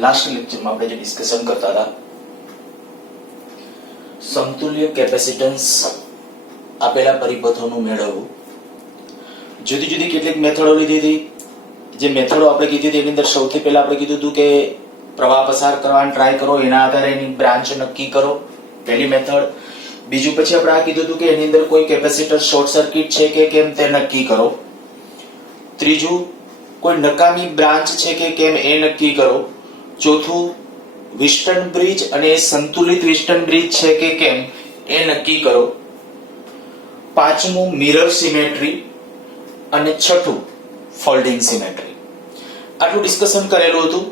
Last લેક્ચરમાં આપણે જે ડિસ્કશન કરતા હતા સમતુલ્ય કેપેસિટન્સ આપેલા પરિપથોનું મેળવવું, જુદી જુદી કેટલીક મેથડો લીધી હતી. જે મેથડો આપણે કીધી હતી એની અંદર સૌથી પહેલા આપણે કીધું હતું કે પ્રવાહ પસાર કરવાનો ટ્રાય કરો, એના આધારે એની બ્રાન્ચ નક્કી કરો, પહેલી મેથડ. બીજું પછી આપણે આ કીધું હતું કે એની અંદર કોઈ કેપેસિટર શોર્ટ સર્કિટ છે કે કેમ તે નક્કી કરો. ત્રીજું, કોઈ નકામી બ્રાન્ચ છે કે કેમ એ નક્કી કરો. ચોથું, વિસ્ટન બ્રિજ અને સંતુલિત વિસ્ટન બ્રિજ છે કે કેમ એ નક્કી કરો. પાંચમું, મિરર સિમેટ્રી. અને છઠ્ઠું, ફોલ્ડિંગ સિમેટ્રી. આટલું ડિસ્કશન કરેલું હતું.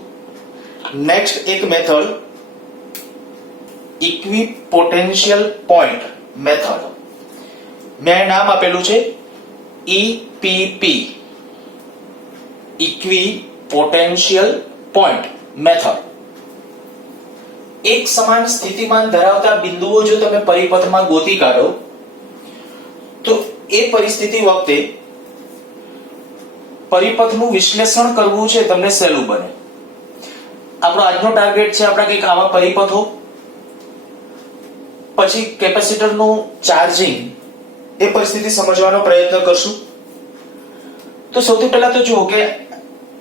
નેક્સ્ટ એક મેથડ ઇક્વિપોટેન્શિયલ પોઈન્ટ મેથડ. મેં નામ આપેલું છે ઈપીપી, ઇક્વિપોટેન્શિયલ પોઈન્ટ મેથડ. એક સમાન સ્થિતિમાન ધરાવતા બિંદુઓ જો તમે પરિપથમાં ગોતી કાઢો તો એ પરિસ્થિતિ વખતે પરિપથનું વિશ્લેષણ કરવું છે તમને સહેલું બને. આપણો આજનો ટાર્ગેટ છે આપણા કંઈક આવા પરિપથો, પછી કેપેસિટરનું ચાર્જિંગ, એ પરિસ્થિતિ સમજવાનો પ્રયત્ન કરશું. તો સૌથી પહેલા તો જુઓ કે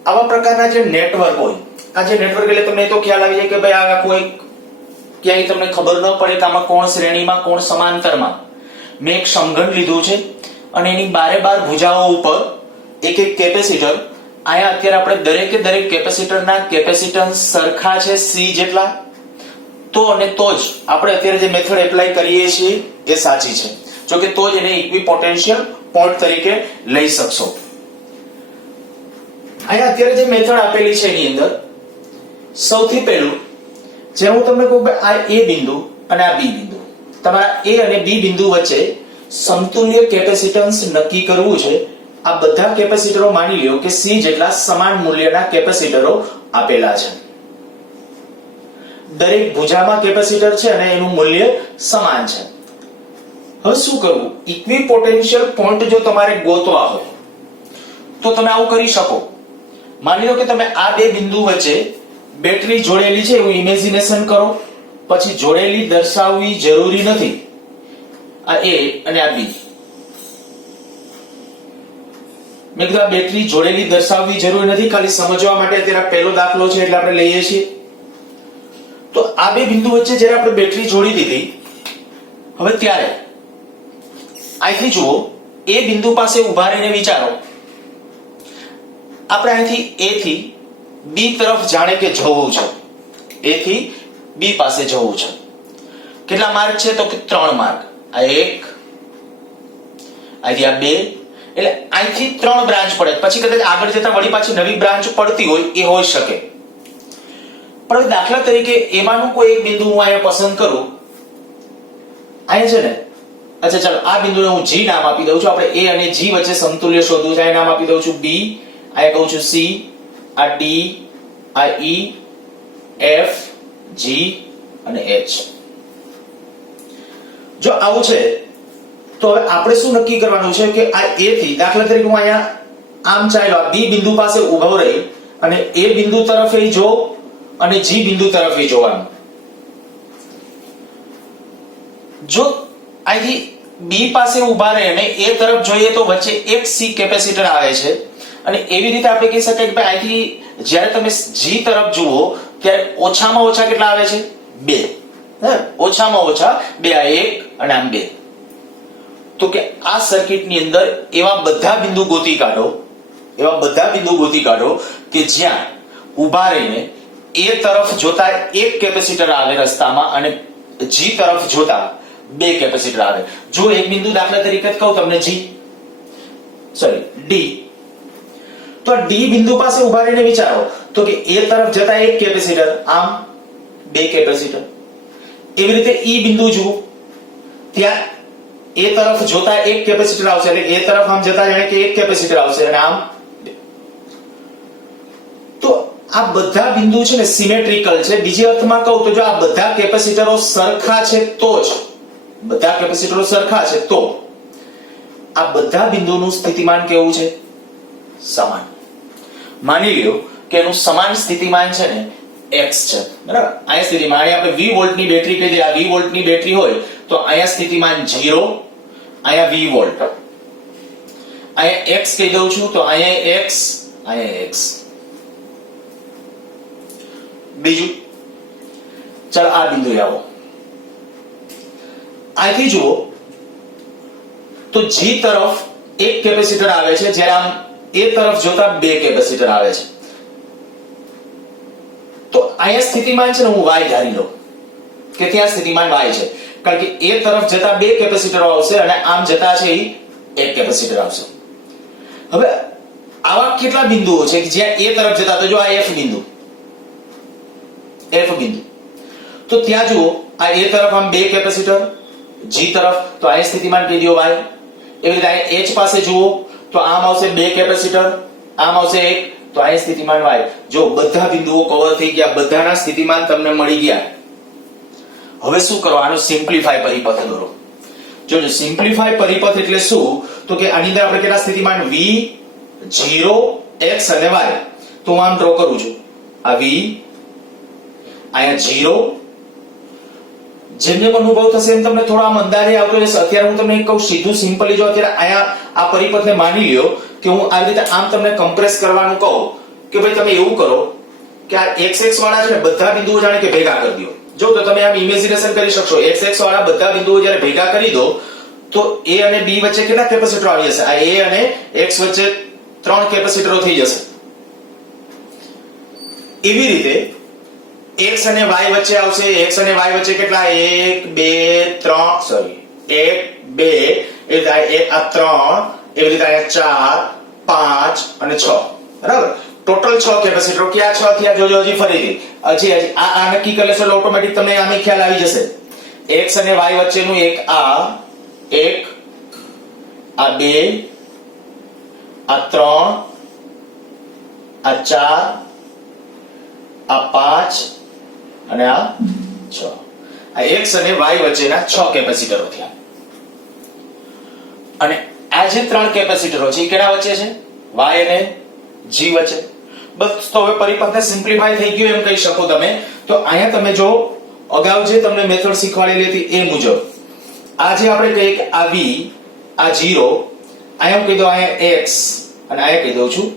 આવા પ્રકારના જે નેટવર્ક હોય, આ જે નેટવર્ક એટલે તમને તો ખ્યાલ આવી જાય કે ભાઈ આ કોઈ ક્યાંય તમને ખબર ન પડે કે આમાં કોણ શ્રેણીમાં કોણ સમાંતરમાં. મેં એક સમઘન લીધું છે અને એની બારે બાર ભુજાઓ ઉપર એક એક કેપેસિટર. અહીંયા અત્યારે આપણે દરેકે દરેક કેપેસિટરના કેપેસિટન્સ સરખા છે સી જેટલા, તો અને તો જ આપણે અત્યારે જે મેથડ એપ્લાય કરીએ છીએ એ સાચી છે. જો કે તો જ એને ઇક્વિપોટેન્શિયલ પોઈન્ટ તરીકે લઈ શકશો. અહીંયા અત્યારે જે મેથડ આપેલી છે એની અંદર સૌથી પહેલું જે હું તમને કહું કે આ એ બિંદુ અને આ બી બિંદુ, તમારા એ અને બી બિંદુ વચ્ચે સમતુલ્ય કેપેસિટન્સ નક્કી કરવું છે. આ બધા કેપેસિટરો માની લ્યો કે સી જેટલા સમાન મૂલ્યના કેપેસિટરો આપેલા છે. દરેક ભુજામાં કેપેસિટર છે અને એનું મૂલ્ય સમાન છે. હવે શું કરવું? ઇક્વિપોટેન્શિયલ પોઈન્ટ જો તમારે ગોતવા હોય તો તમે આવું કરી શકો. માની લો કે તમે આ બે બિંદુ વચ્ચે બેટરી જોડેલી છે એવું ઇમેજિનેશન કરો. પછી જોડેલી દર્શાવવી જરૂરી નથી. આ એ અને આ બી, મેં કીધું આ બેટરી જોડેલી દર્શાવવી જરૂરી નથી, ખાલી સમજવા માટે અત્યારે પહેલો દાખલો છે એટલે આપણે લઈએ છીએ. તો આ બે બિંદુ વચ્ચે જ્યારે આપણે બેટરી જોડી દીધી, હવે ત્યારે અહીંથી જુઓ, એ બિંદુ પાસે ઉભા રહીને વિચારો, આપણે અહીંથી એ થી બી તરફ જાણે કે જવું છે. એ થી બી પાસે જવું છે. કેટલા માર્ગ છે? તો કે 3 માર્ગ. આ એક, અહીંથી આ બે, એટલે અહીંથી 3 બ્રાન્ચ પડે. પછી કદાચ આગળ જતા વળી પાછી નવી બ્રાન્ચ પડતી હોય એ હોઈ શકે. પણ દાખલા તરીકે એમાંનું કોઈ એક બિંદુ હું અહીંયા પસંદ કરું. અહીંયા છે ને, અચ્છા ચાલો આ બિંદુને હું જી નામ આપી દઉં છું. આપણે એ અને જી વચ્ચે સમતુલ્ય શોધવું છે. નામ આપી દઉં છું બી, અહીંયા કહું છું સી, આ ડી, આ ઈ, એફ, જી અને એચ. જો આવું છે તો હવે આપણે શું નક્કી કરવાનું છે કે આ એ થી, દાખલા તરીકે હું અહીંયા આમ ચાલ્યો આ બી બિંદુ પાસે ઉભો રહી અને એ બિંદુ તરફ એ જો અને જી બિંદુ તરફ એ જોવાનું. જો અહીંથી બી પાસે ઉભા રહે અને એ તરફ જોઈએ તો વચ્ચે એક સી કેપેસિટર આવે છે. અને એવી રીતે આપણે કહી શકાય કે ભાઈ અહીંથી જ્યારે તમે જી તરફ જુઓ ત્યારે ઓછામાં ઓછા કેટલા આવે છે? 2. ઓછામાં ઓછા 2. આ 1 અને આમ 2. તો કે આ સર્કિટની અંદર એવા બધા બિંદુ ગોતી કાઢો, એવા બધા બિંદુ ગોતી કાઢો કે જ્યાં ઉભા રહીને એ તરફ જોતા એક કેપેસિટર આવે રસ્તામાં અને જી તરફ જોતા 2 કેપેસિટર આવે. જો એક બિંદુ દાખલા તરીકે કહું તમને જી, સોરી ડી, તો ડી બિંદુ પાસે ઉભા રહીને વિચારો તો કે એ તરફ જતા એક કેપેસિટર, આમ 2 કેપેસિટર. એવી રીતે ઈ બિંદુ જુઓ, ત્યાં એ તરફ જોતા એક કેપેસિટર આવશે, એટલે એ તરફ આમ જતા જાણે કે એક કેપેસિટર આવશે અને આમ. તો આ બધા બિંદુ છે ને સિમેટ્રિકલ છે. બીજી અર્થમાં કહું તો જો આ બધા કેપેસિટરો સરખા છે તો જ, બધા કેપેસિટરો સરખા છે તો આ બધા બિંદુનું સ્થિતિમાન કેવું છે? સમાન. માની લ્યો કે એનું સમાન સ્થિતિમાન છે ને x છે બરાબર. અહીંયા સ્થિતિમાન અહીંયા આપણે 20 વોલ્ટની બેટરી કહી દઈએ, આ 20 વોલ્ટની બેટરી હોય તો અહીંયા સ્થિતિમાન 0, અહીંયા 20 વોલ્ટ, અહીંયા x કહી દઉં છું તો અહીંયા x, અહીંયા x. બીજું ચાલો આ બિંદુએ આવો, અહીંથી જુઓ તો G તરફ એક કેપેસિટર આવે છે, જ્યારે આમ એ તરફ જોતા બે કેપેસિટર આવે છે. તો અહીંયા સ્થિતિમાન છે ને હું y ધારી લઉં કે ત્યાં સ્થિતિમાન y છે, કારણ કે એ તરફ જતા બે કેપેસિટરો આવશે અને આમ જતા છે એક કેપેસિટર આવશે. હવે આવા કેટલા બિંદુઓ છે કે જ્યાં એ તરફ જતા, તો જો આ F બિંદુ, તો ત્યાં જુઓ આ એ તરફ આમ બે કેપેસિટર, G તરફ તો આ સ્થિતિમાન કહી દો y. એવી રીતે આ H પાસે જુઓ તો આમ આવશે બે કેપેસિટર, આમ આવશે એક, તો આ સ્થિતિમાન y. જો બધા બિંદુઓ કવર થઈ ગયા, બધાના સ્થિતિમાન તમને મળી ગયા. હવે શું કરો, આનો સિમ્પ્લિફાય પરિપથ દોરો. જો સિમ્પ્લિફાય પરિપથ એટલે શું, તો કે આની અંદર આપણે કેટલા સ્થિતિમાન v, 0, x અને y, તો હું આમ ડ્રો કરું છું. આ v, અહીંયા 0, જેમ જેમ અનુભવ થશે એમ તમને થોડા આમ અંદાજે આવતો રહેશે. અત્યારે હું તમને કહું સીધું સિમ્પલી, જો અત્યારે અહીંયા આ પરિપથને માની લ્યો કે હું આવી રીતે આમ તમને કમ્પ્રેસ કરવાનું કહું કે ભાઈ તમે એવું કરો કે આ xx વાળા છે ને બધા બિંદુઓ જાણે કે ભેગા કરી દો. જો તો તમે આમ ઇમેજિનેશન કરી શકશો, xx વાળા બધા બિંદુઓ જ્યારે ભેગા કરી દો તો a અને b વચ્ચે કેટલા કેપેસિટર આવી જશે? આ a અને x વચ્ચે 3 કેપેસિટરો થઈ જશે. એવી રીતે x અને y વચ્ચે આવશે, x અને y વચ્ચે કેટલા? 1 2 3 સોરી 1 2 એ થાય આ 3, એવી રીતે અહીંયા 4 5 અને 6, બરાબર. ટોટલ 6 કેપેસિટરો. ક્યાં 6 થયા જોજો, હજી ફરીથી હજી આ નક્કી કરી લેશો એટલે ઓટોમેટિક તમને આમે ખ્યાલ આવી જશે. x અને y વચ્ચેનું એક, આ 2, આ 3, આ 4, આ 5 અને આ 6. આ x અને y વચ્ચેના 6 કેપેસિટરો થયા. અને આ જે 3 કેપેસિટરો છે એ કેના વચ્ચે છે? y અને g વચ્ચે. બસ તો હવે પરિપથને સિમ્પ્લિફાય થઈ ગયો એમ કહી શકો તમે. તો અહીંયા તમે જો અગાઉ જે તમને મેથડ શીખવાડેલી હતી એ મુજબ આ જે આપણે કહીએ કે આ v, આ 0, અહીંયા કહી દો અહીંયા x અને અહીંયા કહી દઉં છું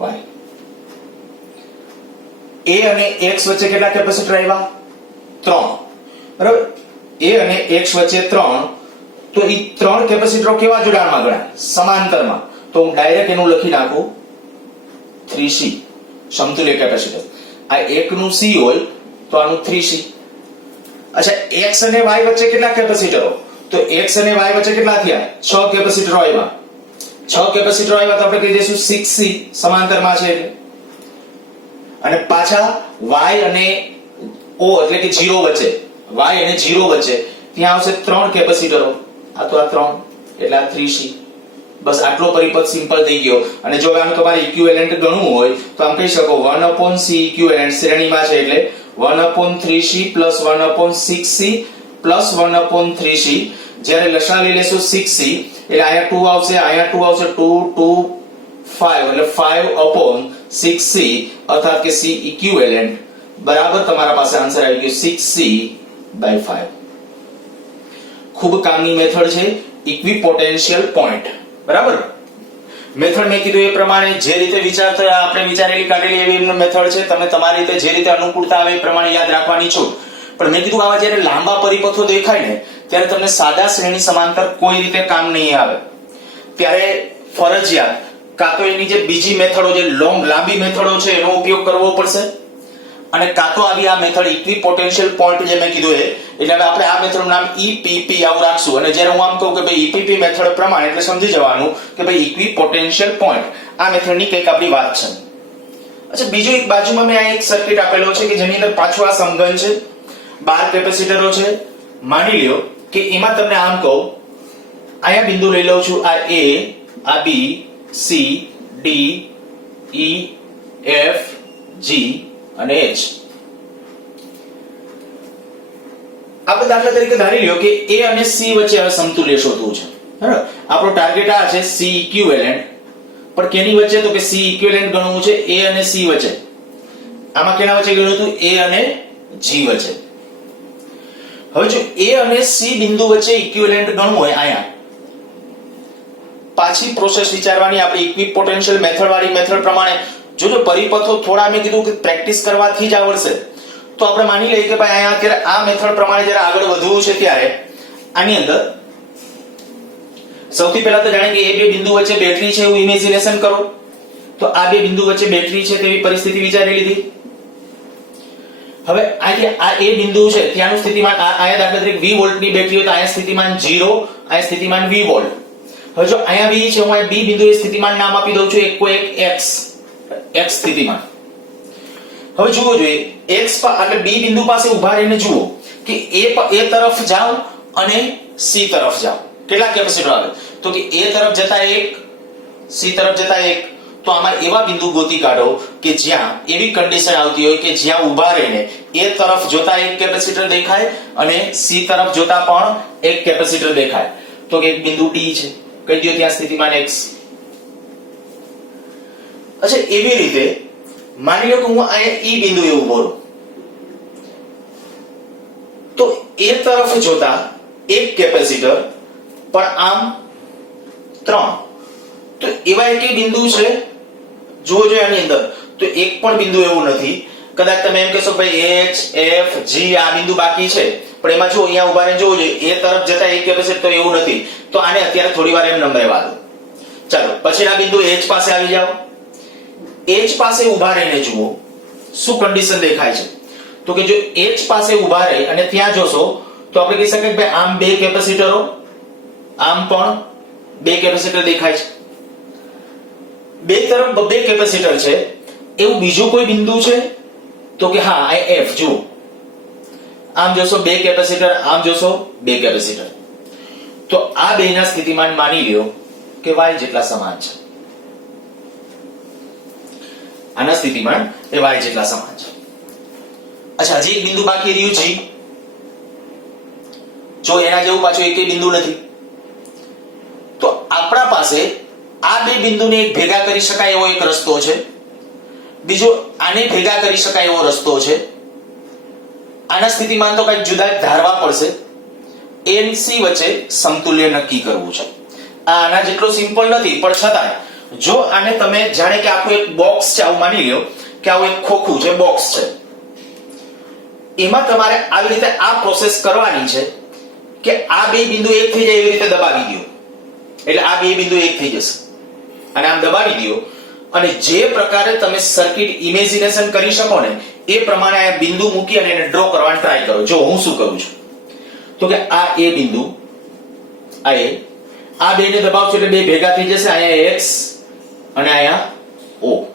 y. a અને x વચ્ચે કેટલા કેપેસિટર આવ્યા? 3, બરાબર. a અને x વચ્ચે 3, તો એ 3 કેપેસિટરો કેવા જોડાણમાં ગણાય? સમાંતરમાં. તો હું ડાયરેક્ટ એનું લખી નાખું 3c, સમતુલ્ય કેપેસિટર. આ એકનું c હોય તો આનું 3c. અચ્છા, x અને y વચ્ચે કેટલા કેપેસિટરો? તો x અને y વચ્ચે કેટલા થયા? 6 કેપેસિટરો આવ્યા. 6 કેપેસિટરો આવ્યા તો આપણે કહી દઈશું 6c, સમાંતરમાં છે એટલે. અને પાછા y અને o એટલે કે 0 વચ્ચે, y અને 0 વચ્ચે ત્યાં આવશે 3 કેપેસિટરો. આ તો આ 3 એટલે આ 3c. બસ આટલો પરિપથ સિમ્પલ થઈ ગયો. અને જો આનું તમારે ઇક્વિવેલન્ટ ગણવું હોય તો આમ કહી શકો 1/c ઇક્વિવેલન્ટ શ્રેણીમાં છે એટલે 1/3c + 1/6c + 1/3c. જ્યારે લસાઅ લઈ લેશો 6c એટલે અહીંયા 2 આવશે, અહીંયા 2 આવશે, 2 2 5 એટલે 5/6c, અર્થાત કે c ઇક્વિવેલન્ટ બરાબર તમારા પાસે આન્સર આવી ગયો 6c/5. ખૂબ કામની મેથડ છે ઇક્વિપોટેન્શિયલ પોઈન્ટ, બરાબર. મેથડ મેં કીધું એ પ્રમાણે જે રીતે વિચારતા આપણે વિચારેલી કાઢેલી એવી મેથડ છે. તમે તમારી રીતે જે રીતે અનુકૂળતા આવે એ પ્રમાણે યાદ રાખવાની છો. પણ મેં કીધું આવા જ્યારે લાંબા પરિપથો દેખાય ને ત્યારે તમને સાદા શ્રેણી સમાંતર કોઈ રીતે કામ નહીં આવે. ત્યારે ફરજિયાત કાં તો એની જે બીજી મેથડો, જે લાંબી મેથડો છે એનો ઉપયોગ કરવો પડશે, અને કાં તો આવી આ મેથડ ઇક્વિપોટેન્શિયલ પોઈન્ટ જે મેં કીધું એટલે હવે આપણે આ મેથડનું નામ ઈપીપી આવું રાખશું. અને જ્યારે હું આમ કહું કે ભાઈ ઈપીપી મેથડ પ્રમાણે એટલે સમજી જવાનું કે ભાઈ ઇક્વિપોટેન્શિયલ પોઈન્ટ આ મેથડની કંઈક આપણી વાત છે. અચ્છા, બીજો એક બાજુમાં મેં આ એક સર્કિટ આપેલો છે કે જેની અંદર પાછું આ સમઘન છે, 12 કેપેસિટરો છે. માની લ્યો કે એમાં તમને આમ કહું, અહીંયા બિંદુ લઈ લઉં છું, આ a, આ b, c, d, e, f, g અને h. આપણે દાખલા તરીકે ધારી લ્યો કે a અને c વચ્ચે હવે સમતુલ્ય શોધવું છે, બરાબર. આપણો ટાર્ગેટ આ છે c ઇક્વિવેલન્ટ, પણ કેની વચ્ચે? તો કે c ઇક્વિવેલન્ટ ગણવું છે a અને c વચ્ચે. આમાં કેના વચ્ચે ગણ્યું હતું? A અને G વચ્ચે. હવે જો A અને C બિંદુ વચ્ચે ઇક્વિવેલન્ટ ગણવું હોય અહીંયા પાછી પ્રોસેસ વિચારવાની આપણે ઇક્વિપોટેન્શિયલ મેથડ વાળી મેથડ પ્રમાણે જો પરિપથો થોડા મેં કીધું કે પ્રેક્ટિસ કરવાથી જ આવડશે. તો આપણે માની લઈએ કે ભાઈ અહીંયા અત્યારે આ મેથડ પ્રમાણે જ્યારે આગળ વધવું છે ત્યારે આની અંદર સૌથી પહેલા તો જાણે કે એ બે બિંદુ વચ્ચે બેટરી છે એવું ઇમેજિનેશન કરો. તો આ બે બિંદુ વચ્ચે બેટરી છે તેવી પરિસ્થિતિ વિચારી લીધી. હવે આ એ બિંદુ છે ત્યાંનું સ્થિતિમાન અહીંયા દાખલા તરીકે 20 વોલ્ટની બેટરી હોય તો અહીંયા સ્થિતિમાન 0, અહીંયા સ્થિતિમાન 20 વોલ્ટ. હવે જો અહીંયા V છે હું અહીંયા B બિંદુએ સ્થિતિમાન નામ આપી દઉં છું એક X સ્થિતિમાન. હવે જુઓ જોઈએ X એટલે B બિંદુ પાસે ઊભા રહીને જુઓ કે A તરફ જાઓ અને C તરફ જાઓ. કેટલા કેપેસિટર આવે? તો કે A તરફ જતા એક, C તરફ જતા એક. તો આમાં એવા બિંદુ ગોતી કાઢો કે જ્યાં એવી કન્ડિશન આવતી હોય કે જ્યાં ઊભા રહીને A તરફ જોતા એક કેપેસિટર દેખાય અને C તરફ જોતા પણ એક કેપેસિટર દેખાય. તો કે એક બિંદુ D છે, કહી દો ત્યાં સ્થિતિમાન X. અચ્છા એવી રીતે માની લો કે હું અહીંયા E બિંદુએ ઊભો રહું તો A તરફ જોતા એક કેપેસિટર પણ આમ 3. તો એવા એક બિંદુ છે જુઓ જો આની અંદર તો એક પણ બિંદુ એવું નથી. કદાચ તમે એમ કહેશો ભાઈ H F G આ બિંદુ બાકી છે પણ એમાં જો અહીંયા ઊભા રહીને જોવો જોઈએ A તરફ જતા એક કેપેસિટર તો એવું નથી. તો આને અત્યારે થોડી વાર એમ રહેવા દો. ચાલો પછીના બિંદુ H પાસે આવી જાઓ. H પાસે ઊભા રહીને જુઓ શું કન્ડિશન દેખાય છે. તો કે જો H પાસે ઊભા રહી અને ત્યાં જોશો તો આપણે કહી શકીએ કે ભાઈ આમ બે કેપેસિટરો આમ પણ બે કેપેસિટર દેખાય છે. બે તરફ બે કેપેસિટર છે એવું બીજું કોઈ બિંદુ છે? તો કે હા આ F જુઓ આમ જોશો બે કેપેસિટર આમ જોશો બે કેપેસિટર. તો આ બેના સ્થિતિમાન માની લ્યો કે y જેટલા સમાન છે. આના સ્થિતિમાન એ y જેટલા સમાન છે. અચ્છા હજી એક બિંદુ બાકી રહ્યું G. જો એના જેવું પાછું એકેય બિંદુ નથી. તો આપણા પાસે આ બે બિંદુને એક ભેગા કરી શકાય એવો એક રસ્તો છે. બીજો આને ભેગા કરી શકાય એવો રસ્તો છે. આના સ્થિતિમાન તો કંઈક જુદા ધારવા પડશે. A અને C વચ્ચે સમતુલ્ય નક્કી કરવું છે. આના જેટલો સિમ્પલ નથી પણ છતાંય જો આને તમે જાણે કે આખું એક બોક્સ છે આવું માની લ્યો કે આવું એક ખોખું છે બોક્સ છે એમાં તમારે આવી રીતે આ પ્રોસેસ કરવાની છે કે આ બે બિંદુ એક થઈ જાય એવી રીતે દબાવી દો એટલે આ બે બિંદુ એક થઈ જશે અને આમ દબાવી દો અને જે પ્રકારે તમે સર્કિટ ઇમેજિનેશન કરી શકો ને એ પ્રમાણે આ બિંદુ મૂકી અને એને ડ્રો કરવાનો ટ્રાય કરો. જો હું શું કરું છું તો કે આ A બિંદુ આ બેને દબાવશો એટલે બે ભેગા થઈ જશે. અહીંયા X અને અહીંયા O.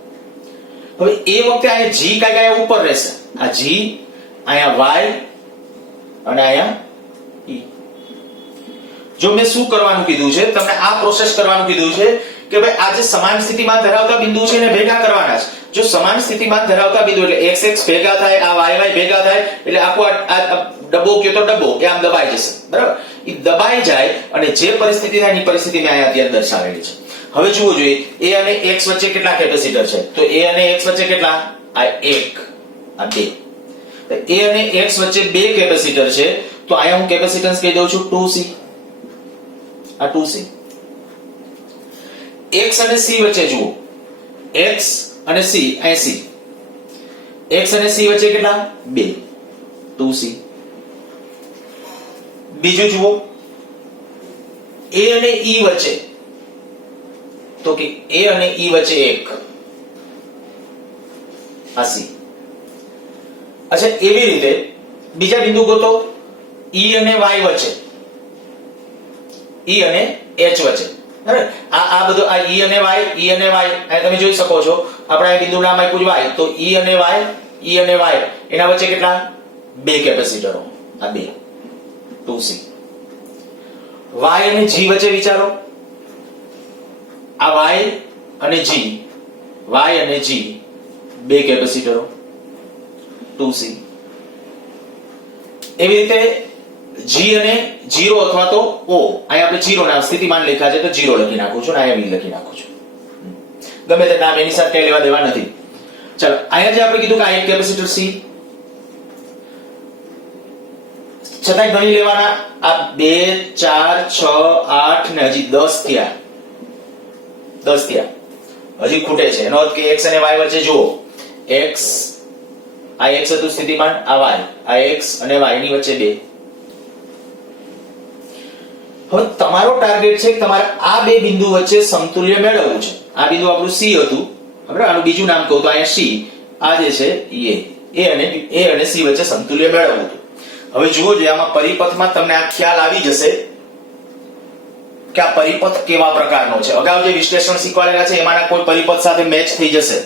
હવે એ વખતે અહીંયા G કાંઈ ઉપર રહેશે. આ G અહીંયા Y અને અહીંયા E. જો મેં શું કરવાનું કીધું છે તમને આ પ્રોસેસ કરવાનું કીધું છે કે ભાઈ આ જે સમાન સ્થિતિમાન ધરાવતા બિંદુ છે એને ભેગા કરવાના છે. જો સમાન સ્થિતિમાન ધરાવતા બિંદુ એટલે x x ભેગા થાય આ y y ભેગા થાય એટલે આખો આ ડબ્બો કયો તો ડબ્બો એ આમ દબાઈ જશે. બરાબર એ દબાઈ જાય અને જે પરિસ્થિતિ થાય એની પરિસ્થિતિ મેં અહીંયા અત્યારે દર્શાવેલી છે. હવે જુઓ જોઈએ a અને x વચ્ચે કેટલા કેપેસિટર છે તો a અને x વચ્ચે કેટલા આ 1 આ 2. a અને x વચ્ચે બે કેપેસિટર છે તો અહીંયા હું કેપેસિટન્સ કહી દઉં છું 2c. આ 2c. x અને c વચ્ચે જુઓ x અને c અહીં c x અને c વચ્ચે કેટલા 2 2c. બીજું જુઓ a અને e વચ્ચે તો કે a અને e વચ્ચે 1 આ c. અચ્છા એવી રીતે બીજા બિંદુ ગોતો e અને y વચ્ચે e અને h વચ્ચે. બરાબર આ બધું આ e અને y આ તમે જોઈ શકો છો આપણે આ બિંદુ નામ આપ્યું y તો e અને y એના વચ્ચે કેટલા બે કેપેસિટરો આ 2 2c. y અને g વચ્ચે વિચારો આ y અને g બે કેપેસિટરો 2c. એવી રીતે G અને 0 અથવા તો O અહીંયા આપણે 0 ના સ્થિતિમાન લખ્યા છે તો 0 લખી નાખું છું અને અહીંયા V લખી નાખું છું. ગમે તે નામ એની સાથે કઈ લેવા દેવા નથી. ચાલો અહીંયા જે આપણે કીધું કે આ એક કેપેસિટર C, છતાંય ગણી લેવાના આ 2 4 6 8 ને હજી 10 થયા, 10 થયા, હજી ખૂટે છે. એનો અર્થ કે x અને y વચ્ચે જુઓ, x આ x હતું સ્થિતિમાન, આ y, આ x અને y ની વચ્ચે 2. હવે તમારો ટાર્ગેટ છે કે તમારે આ બે બિંદુ વચ્ચે સમતુલ્ય મેળવવું છે. આ બિંદુ આપણું C હતું, બરાબર, આનું બીજું નામ કહું તો અહીંયા C, આ જે છે A અને C વચ્ચે સમતુલ્ય મેળવવું હતું. હવે જુઓ જે આમાં પરિપથમાં તમને આ ખ્યાલ આવી જશે કે આ પરિપથ કેવા પ્રકારનો છે. અગાઉ જે વિશ્લેષણ શીખવાડેલા છે એમાંના કોઈ પરિપથ સાથે મેચ થઈ જશે.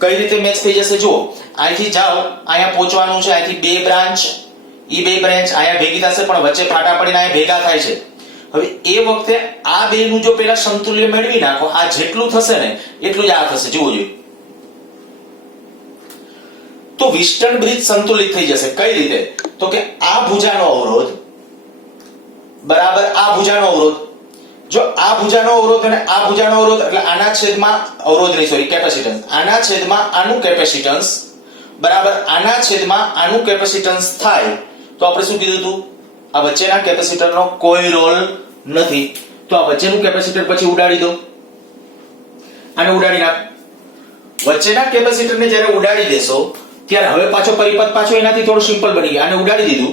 કઈ રીતે મેચ થઈ જશે? જુઓ, અહીંથી જાઓ, અહીંયા પહોંચવાનું છે, અહીંથી બે બ્રાન્ચ, ઈ બે બ્રાન્ચ અહીંયા ભેગી થશે, પણ વચ્ચે ફાટા પડીને અહીંયા ભેગા થાય છે. હવે એ વખતે આ બે નું જો પેલા સમતુલ્ય મેળવી નાખો, આ જેટલું થશે ને એટલું જ આ થશે. જુઓ જોઈએ, તો વિસ્ટર્ન બ્રિજ સંતુલિત થઈ જશે. કઈ રીતે? તો કે આ ભુજાનો અવરોધ બરાબર આ ભુજાનો અવરોધ, જો આ ભુજાનો અવરોધ અને આ ભુજાનો અવરોધ એટલે આના છેદમાં અવરોધ નહીં, સોરી, કેપેસિટન્સ, આના છેદમાં આનું કેપેસિટન્સ બરાબર આના છેદમાં આનું કેપેસિટન્સ થાય તો આપણે શું કીધું હતું? આ વચ્ચેના કેપેસિટરનો કોઈ રોલ નથી. તો આ વચ્ચેનું કેપેસિટર પછી ઉડાડી દો, આને ઉડાડી નાખ. વચ્ચેના કેપેસિટરને જ્યારે ઉડાડી દેશો ત્યારે હવે પાછો પરિપથ પાછો એનાથી થોડું સિમ્પલ બની ગયો. આને ઉડાડી દીધું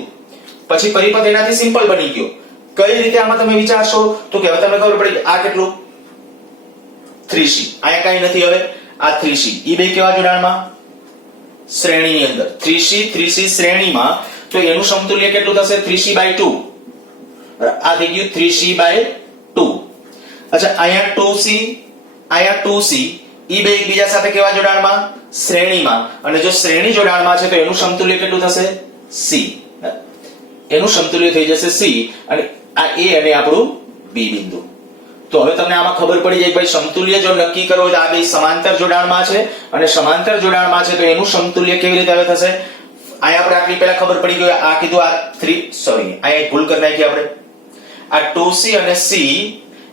પછી પરિપથ એનાથી સિમ્પલ બની ગયો. કઈ રીતે આમાં તમે વિચારશો તો કે હવે તમને ખબર પડી આ કેટલું 3C, અહીંયા કઈ નથી. હવે આ 3C, ઈ બે કેવા જોડાણમાં? શ્રેણીની અંદર. 3C શ્રેણીમાં, તો એનું સમતુલ્ય કેટલું થશે? 3C/2. આ થઈ ગયું 3C/2. અચ્છા, અહીંયા 2C, અહીંયા 2C, ઈ બે એકબીજા સાથે કેવા જોડાણમાં? શ્રેણીમાં. અને જો શ્રેણી જોડાણમાં છે તો એનું સમતુલ્ય કેટલું થશે? C. એનું સમતુલ્ય થઈ જશે C, અને આ A અને આપણું B બિંદુ. તો હવે તમને આમાં ખબર પડી જાય ભાઈ સમતુલ્ય જો નક્કી કરવો હોય તો આ બે સમાંતર જોડાણમાં છે, અને સમાંતર જોડાણમાં છે તો એનું સમતુલ્ય કેવી રીતે હવે થશે? અહીંયા આપણે આટલી પહેલા ખબર પડી ગઈ. આ કીધું આ 3, સોરી, અહીંયા એક ભૂલ કરી નાખી આપણે. આ 2C અને C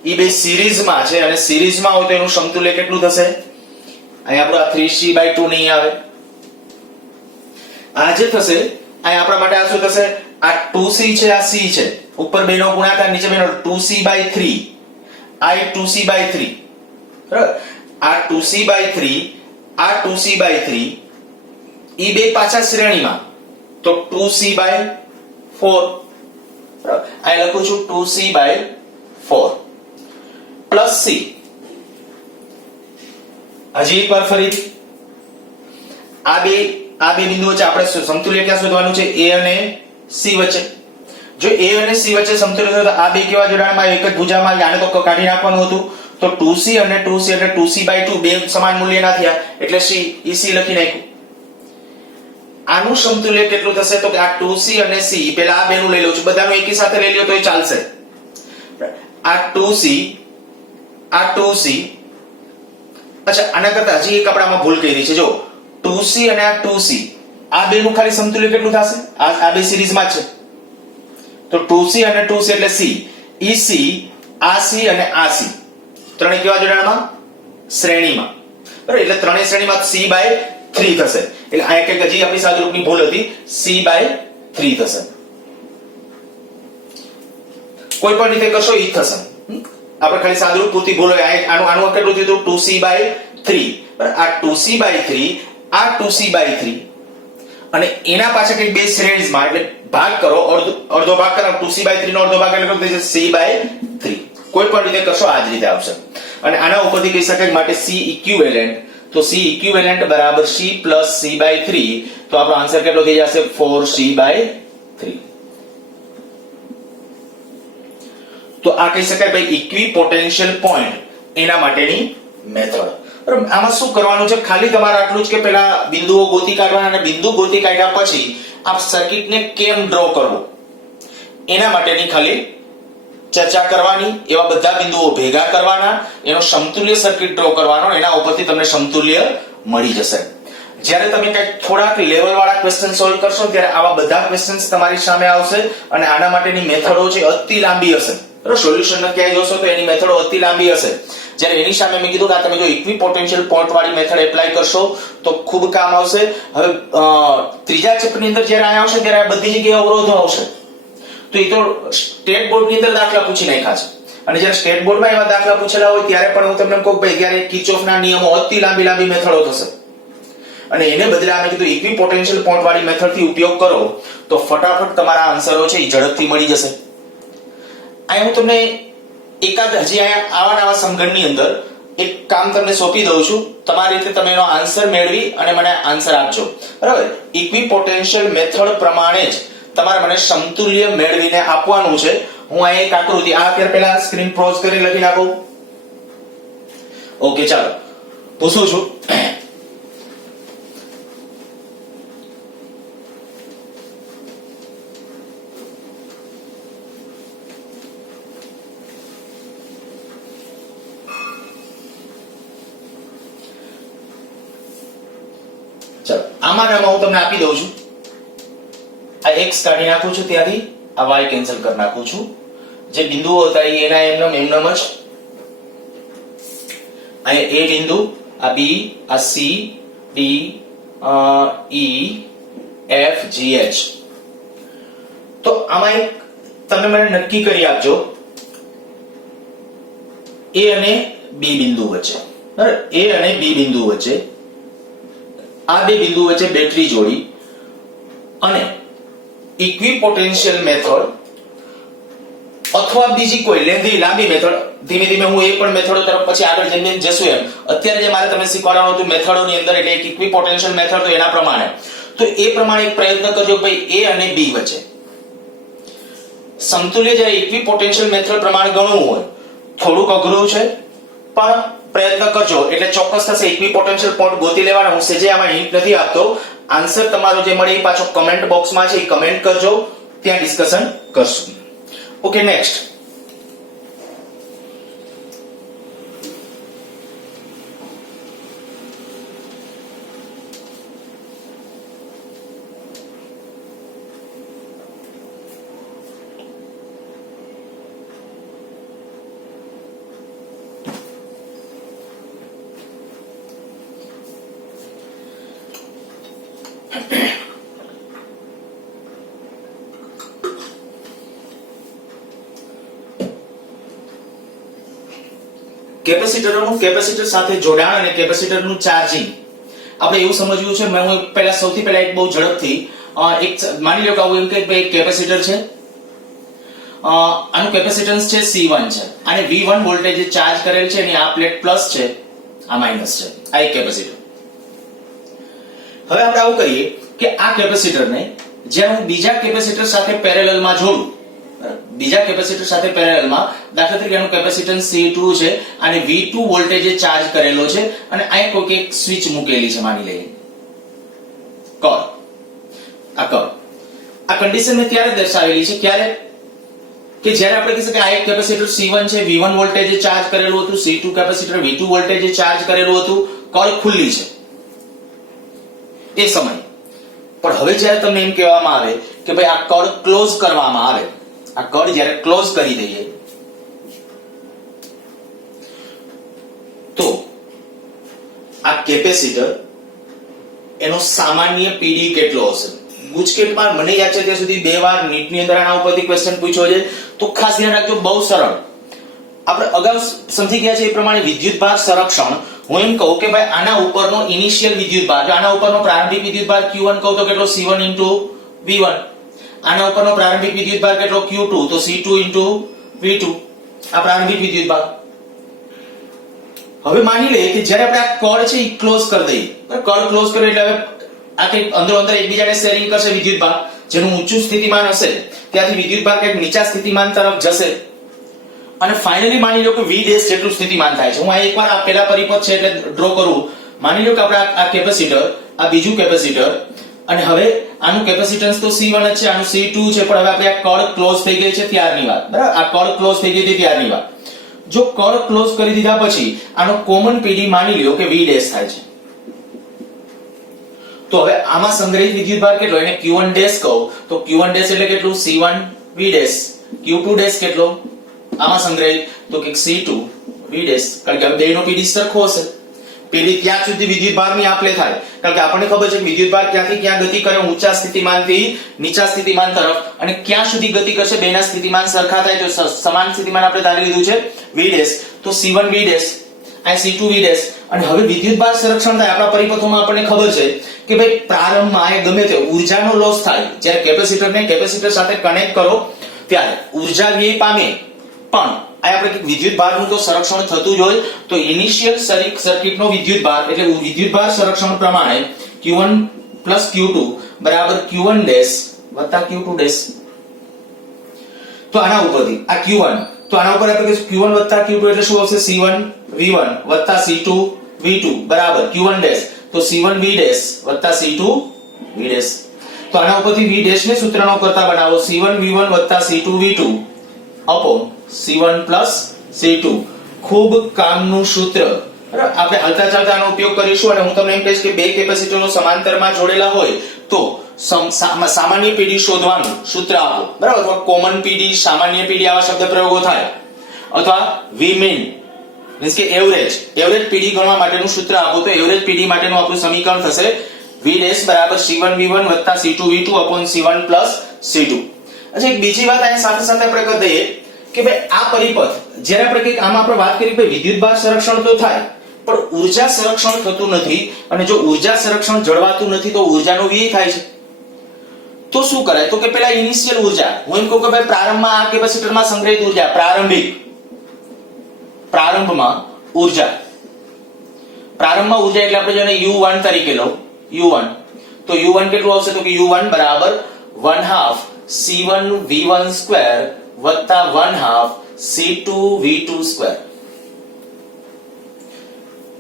ઈ બે સિરીઝમાં છે, અને સિરીઝમાં હોય તો એનું સમતુલ્ય કેટલું થશે? અહીંયા આપણું આ 3C/2 નહીં આવે. આ જે થશે અહીંયા આપણા માટે આ શું થશે? આ 2C છે, આ C છે, ઉપર બેનો ગુણાકાર, નીચે બેનો 2C/3, આ 2C/3, બરાબર. આ 2C/3, આ 2C/3, ઈ બે પાછા શ્રેણીમાં તો 2C/4, બરાબર. આ લખું છું 2C/4 પ્લસ C. હજી એકવાર ફરીથી આ બે બિંદુ વચ્ચે આપણે સમતુલ્ય ક્યાં શોધવાનું છે? A અને C વચ્ચે. જો A અને C વચ્ચે સમતુલ્ય શોધો તો આ બે કેવા જોડાણમાં? એક જ ભુજામાં. આને તો કાઢી નાખવાનું હતું. તો 2C અને 2C એટલે 2C/2 બે સમાન મૂલ્યના થયા એટલે C, EC લખી નાખ્યું. આનું સમતુલ્ય કેટલું થશે? તો કે આ 2C અને C, પહેલા આ બેનું લઈ લઉં છું, બધાનું એકી સાથે લઈ લ્યો તોય ચાલશે. આ 2C, આ 2C. અચ્છા, આના કરતા હજી એક આપણે આમાં ભૂલ કરી છે. જો 2C અને આ 2C, આ બેનું ખાલી સમતુલ્ય કેટલું થશે? આ બે સિરીઝમાં છે તો 2C અને 2C એટલે C, EC, આ C અને આ C, ત્રણે કેવા જોડાણમાં? શ્રેણીમાં, બરાબર. એટલે ત્રણેય શ્રેણીમાં C/3 થશે. એટલે આ એક હજી આપણી સાદુરૂપની ભૂલ હતી, C/3 થશે. કોઈ પણ રીતે કરશો ઈ થશે. આપણે ખાલી સાદુરૂપ પૂરતી ભૂલ હોય. આનું કેટલું થયું? 2C/3, બરાબર. આ 2C/3, આ 2C/3, અને એના પાછળ કંઈક બે શ્રેણીમાં, એટલે ભાગ કરો, અડધો ભાગ કરો. 2C/3 નો અડધો ભાગ એટલે કેટલું થશે? C/3. કોઈ પણ રીતે કરશો આ જ રીતે આવશે. અને આના ઉપરથી કહી શકાય માટે C ઇક્વિવેલન્ટ, તો C ઇક્વિવેલન્ટ બરાબર C પ્લસ C/3, તો આપણો આન્સર કેટલો થઈ જશે? 4C/3. તો આ કહી શકાય ભાઈ ઇક્વિપોટેન્શિયલ પોઈન્ટ એના માટેની મેથડ. આમાં શું કરવાનું છે? ખાલી તમારે આટલું જ કે પેલા બિંદુઓ ગોતી કાઢવાના, અને બિંદુ ગોતી કાઢ્યા પછી આ સર્કિટને કેમ ડ્રો કરવો એના માટેની ખાલી ચર્ચા કરવાની. એવા બધા બિંદુઓ ભેગા કરવાના, એનો સમતુલ્ય સર્કિટ ડ્રો કરવાનો, એના ઉપરથી તમને સમતુલ્ય મળી જશે. જ્યારે તમે કંઈક થોડાક લેવલ વાળા ક્વેશ્ચન સોલ્વ કરશો ત્યારે આવા બધા ક્વેશ્ચન્સ તમારી સામે આવશે, અને આના માટેની મેથડો છે અતિ લાંબી હશે. બરાબર સોલ્યુશન ને ક્યાંય જોશો તો એની મેથડો અતિ લાંબી હશે, જ્યારે એની સામે મેં કીધું કે તમે જો ઇક્વિપોટેન્શિયલ પોઈન્ટ વાળી મેથડ એપ્લાય કરશો તો ખૂબ કામ આવશે. હવે ત્રીજા ચેપ્ટર ની અંદર જ્યારે આ આવશે ત્યારે આ બધી જગ્યાએ અવરોધો આવશે, તો એ તો સ્ટેટ બોર્ડ ની અંદર દાખલા પૂછી નાખ્યા છે, અને જ્યારે સ્ટેટ બોર્ડમાં એવા દાખલા પૂછેલા હોય ત્યારે પણ હું તમને કહું ભાઈ ત્યારે કિર્ચોફના નિયમો અતિ લાંબી મેથડો થશે, અને એને બદલે અમે કીધું ઇક્વિપોટેન્શિયલ પોઈન્ટ વાળી મેથડ થી ઉપયોગ કરો તો ફટાફટ તમારા આન્સરો છે એ ઝડપથી મળી જશે. અહીં હું તમને એકાદ હજી આવા નવા સમઘનની અંદર એક કામ તમને સોંપી દઉં છું, તમારી રીતે તમે એનો આન્સર મેળવી અને મને આન્સર આપજો. બરાબર, ઇક્વિપોટેન્શિયલ મેથડ પ્રમાણે જ તમારે મને સમતુલ્ય મેળવીને આપવાનું છે. હું અહીં એક આકૃતિ આ અત્યારે પહેલા સ્ક્રીન પોઝ કરી લખી નાખું. ઓકે, ચાલો પૂછું છું. આમાં હું તમને આપી દઉં છું. આ x કાઢી નાખું છું, ત્યાંથી આ y કેન્સલ કરી નાખું છું. જે બિંદુઓ હતા એના એમનેમ જ અહીં a બિંદુ, આ b, આ c, d, e, f, g, h. તો આમાં એક તમે મને નક્કી કરી આપજો a અને b બિંદુ વચ્ચે, બરાબર, a અને b બિંદુ વચ્ચે આ બે બિંદુ વચ્ચે બેટરી જોડી અને ઇક્વિપોટેન્શિયલ મેથડ અથવા બીજી કોઈ લાંબી મેથડ, ધીમે ધીમે હું એ પણ મેથડો તરફ પછી આગળ જઈને જશું. એમ અત્યારે જે મારે તમને શીખવાડવાનું હતું મેથડોની અંદર એટલે ઇક્વિપોટેન્શિયલ મેથડ તો એના પ્રમાણે, તો એ પ્રમાણે એક પ્રયત્ન કરજો ભાઈ a અને b વચ્ચે સમતુલ્ય જ્યારે ઇક્વિપોટેન્શિયલ મેથડ પ્રમાણે ગણવું હોય થોડુંક અઘરું છે, પણ પ્રયત્ન કરજો એટલે ચોક્કસ થશે. ઇક્વિપોટેન્શિયલ પોઈન્ટ ગોતી લેવાના. હું સેજે આમાં હિન્ટ નથી આપતો, આન્સર તમારો જે મળે એ પાછો કમેન્ટ બોક્સમાં છે એ કમેન્ટ કરજો, ત્યાં ડિસ્કશન કરશું. Okay, next. કેપેસિટરનું કેપેસિટર સાથે જોડાણ અને કેપેસિટરનું ચાર્જિંગ આપણે એવું સમજવું છે. મેં હું પહેલા સૌથી પહેલા એક બહુ ઝડપથી એક માની લો કે આવું એમ કે ભાઈ કેપેસિટર છે, આનું કેપેસિટન્સ છે C1 છે, અને V1 વોલ્ટેજ ચાર્જ કરેલ છે, એની આ પ્લેટ પ્લસ છે, આ માઈનસ છે, આ એક કેપેસિટર. હવે આપણે આવું કહીએ કે આ કેપેસિટરને જ્યારે હું બીજા કેપેસિટર સાથે પેરેલલમાં જોડું, બીજા કેપેસિટર સાથે પેરેલલમાં, દાખલા તરીકે આનું કેપેસિટન્સ C2 છે અને V2 વોલ્ટેજ ચાર્જ કરેલો છે, અને આ કોઈક એક સ્વિચ મૂકેલી છે માની લઈએ કર. આ કન્ડિશન મેં ત્યારે દર્શાવેલી છે ક્યારે કે જ્યારે આપણે કહીએ કે આ એક કેપેસિટર C1 છે, V1 વોલ્ટેજ ચાર્જ કરેલું હતું, C2 capacitor V2 voltage charge કરેલું હતું, કોલ ખુલ્લી છે એ સમય. પણ હવે જ્યારે તમને એમ કહેવામાં આવે કે ભાઈ આ કળ ક્લોઝ કરવામાં આવે, આ કળ જ્યારે ક્લોઝ કરી દઈએ તો આ કેપેસિટર એનો સામાન્ય પીડી કેટલો હશે? ગુજકેટમાં મને યાદ છે ત્યાં સુધી 2 વાર નીટની અંદર આના ઉપરથી ક્વેશ્ચન પૂછ્યો છે, તો ખાસ ધ્યાન રાખજો, બહુ સરળ. આપણે અગાઉ સમજી ગયા છે એ પ્રમાણે વિદ્યુતભાર સંરક્ષણ, હું એમ કહું કે ભાઈ આના ઉપરનો ઇનિશિયલ વિદ્યુતભાર, જો આના ઉપરનો પ્રારંભિક વિદ્યુતભાર Q1 કહું તો કેટલો? C1 * V1. આના ઉપરનો પ્રારંભિક વિદ્યુતભાર કેટલો? Q2 તો C2 * V2. આ પ્રારંભિક વિદ્યુતભાર. હવે માની લઈએ કે જ્યારે આપણે આ કળ છે એ ક્લોઝ કરી દઈએ, કળ ક્લોઝ કરીએ એટલે હવે આ કંઈક અંદર એકબીજાને શેરિંગ કરશે વિદ્યુતભાર, જેનું ઊંચું સ્થિતિમાન હશે ત્યાંથી વિદ્યુતભાર કંઈક નીચા સ્થિતિમાન તરફ જશે, અને ફાઇનલી માની લો કે V' જેટલું સ્થિતિમાન થાય છે. હું આ એકવાર આ પહેલા પરિપથ છે એટલે ડ્રો કરું. માની લો કે આપણે આ કેપેસિટર, આ બીજું કેપેસિટર, અને હવે આનું કેપેસિટન્સ તો C1 જ છે, આનું C2 છે, પણ હવે આપણે આ કળ ક્લોઝ થઈ ગઈ છે ત્યારની વાત, બરાબર? આ કળ ક્લોઝ થઈ ગઈ હતી ત્યારની વાત. જો કળ ક્લોઝ કરી દીધા પછી આનો કોમન પીડી માની લો કે V' થાય છે, તો હવે આમાં સંગ્રહિત વિદ્યુતભાર કેટલો? એને Q1' કહો તો Q1' એટલે કેટલું? C1 V'. Q2' કેટલો? આમાં સંગ્રહિત તો કે C2 V ડેશ, કારણ કે બેનો પીડી સરખો હશે. પીડી ત્યાં સુધી વિદ્યુત ભારની આપલે થાય, કારણ કે આપણને ખબર છે કે વિદ્યુત ભાર ક્યાંથી ક્યાં ગતિ કરે, ઊંચા સ્થિતિમાનથી નીચા સ્થિતિમાન તરફ, અને ક્યાં સુધી ગતિ કરશે બેના સ્થિતિમાન સરખા થાય તો સમાન સ્થિતિમાન આપણે ધારી લીધું છે V ડેશ, તો C1 V ડેશ આ C2 V ડેશ. અને હવે વિદ્યુત ભાર સંરક્ષણ થાય આપણા પરિપથોમાં આપણને ખબર છે કે ભાઈ પ્રારંભમાં એ ગમે તે ઊર્જાનો લોસ થાય, જ્યારે કેપેસિટરને કેપેસિટર સાથે કનેક્ટ કરો ત્યારે ઊર્જા વ્યય પામે, પણ આ આપણે વિદ્યુત ભારનું તો સંરક્ષણ થતું જ હોય, તો ઇનિશિયલ સર્કિટનો વિદ્યુત ભાર એટલે વિદ્યુત ભાર સંરક્ષણ પ્રમાણે Q1 Q2 બરાબર Q1 ડેશ વત્તા Q2 ડેશ. તો આના ઉપરથી આ Q1, તો આના ઉપર આપણે Q1 વત્તા Q2 એટલે શું આવશે? C1 V1 વત્તા C2 V2 બરાબર Q1 ડેશ, તો C1 V ડેશ વત્તા C2 V ડેશ. તો આના ઉપરથી V ડેશ ને સૂત્રનો કરતા બનાવો C1 V1 વત્તા C2 V2 upon C1 C2. ખૂબ કામનું સૂત્ર. બરાબર, આપણે હાલતા ચાલતા આનો ઉપયોગ કરીશું, અને હું તમને એમ કહીશ કે બે કેપેસિટરો સમાંતરમાં જોડેલા હોય તો સામાન્ય પીડી શોધવાનું સૂત્ર આપો. બરાબર, અથવા કોમન પીડી, સામાન્ય પીડી આવા શબ્દ પ્રયોગો થાય, અથવા V min મીન્સ કે એવરેજ પીડી ગણવા માટેનું સૂત્ર આપો, તો એવરેજ પીડી માટેનું આપણું સમીકરણ થશે V ડેશ બરાબર C1 V1 વત્તા C2 V2 upon C1 C2. અચ્છા, એક બીજી વાત આની સાથે સાથે આપણે કરી દઈએ કે ભાઈ આ પરિપથ જ્યારે આપણે કંઈક આમાં આપણે વાત કરી કે વિદ્યુત ભાર સંરક્ષણ તો થાય પણ ઊર્જા સંરક્ષણ થતું નથી, અને જો ઊર્જા સંરક્ષણ જળવાતું નથી તો ઊર્જાનો વ્યય થાય છે. તો શું કરાય? તો કે પેલા ઇનિશિયલ ઊર્જા, હું એમ કહું કે ભાઈ પ્રારંભમાં આ કેપેસિટરમાં સંગ્રહિત ઊર્જા, પ્રારંભમાં ઊર્જા એટલે આપણે જેને U1 તરીકે લો, U1, તો U1 કેટલું આવશે? તો કે U1 બરાબર 1/2 C1 V1 સ્ક્વેર વત્તા 1/2 C2 V2 સ્ક્વેર.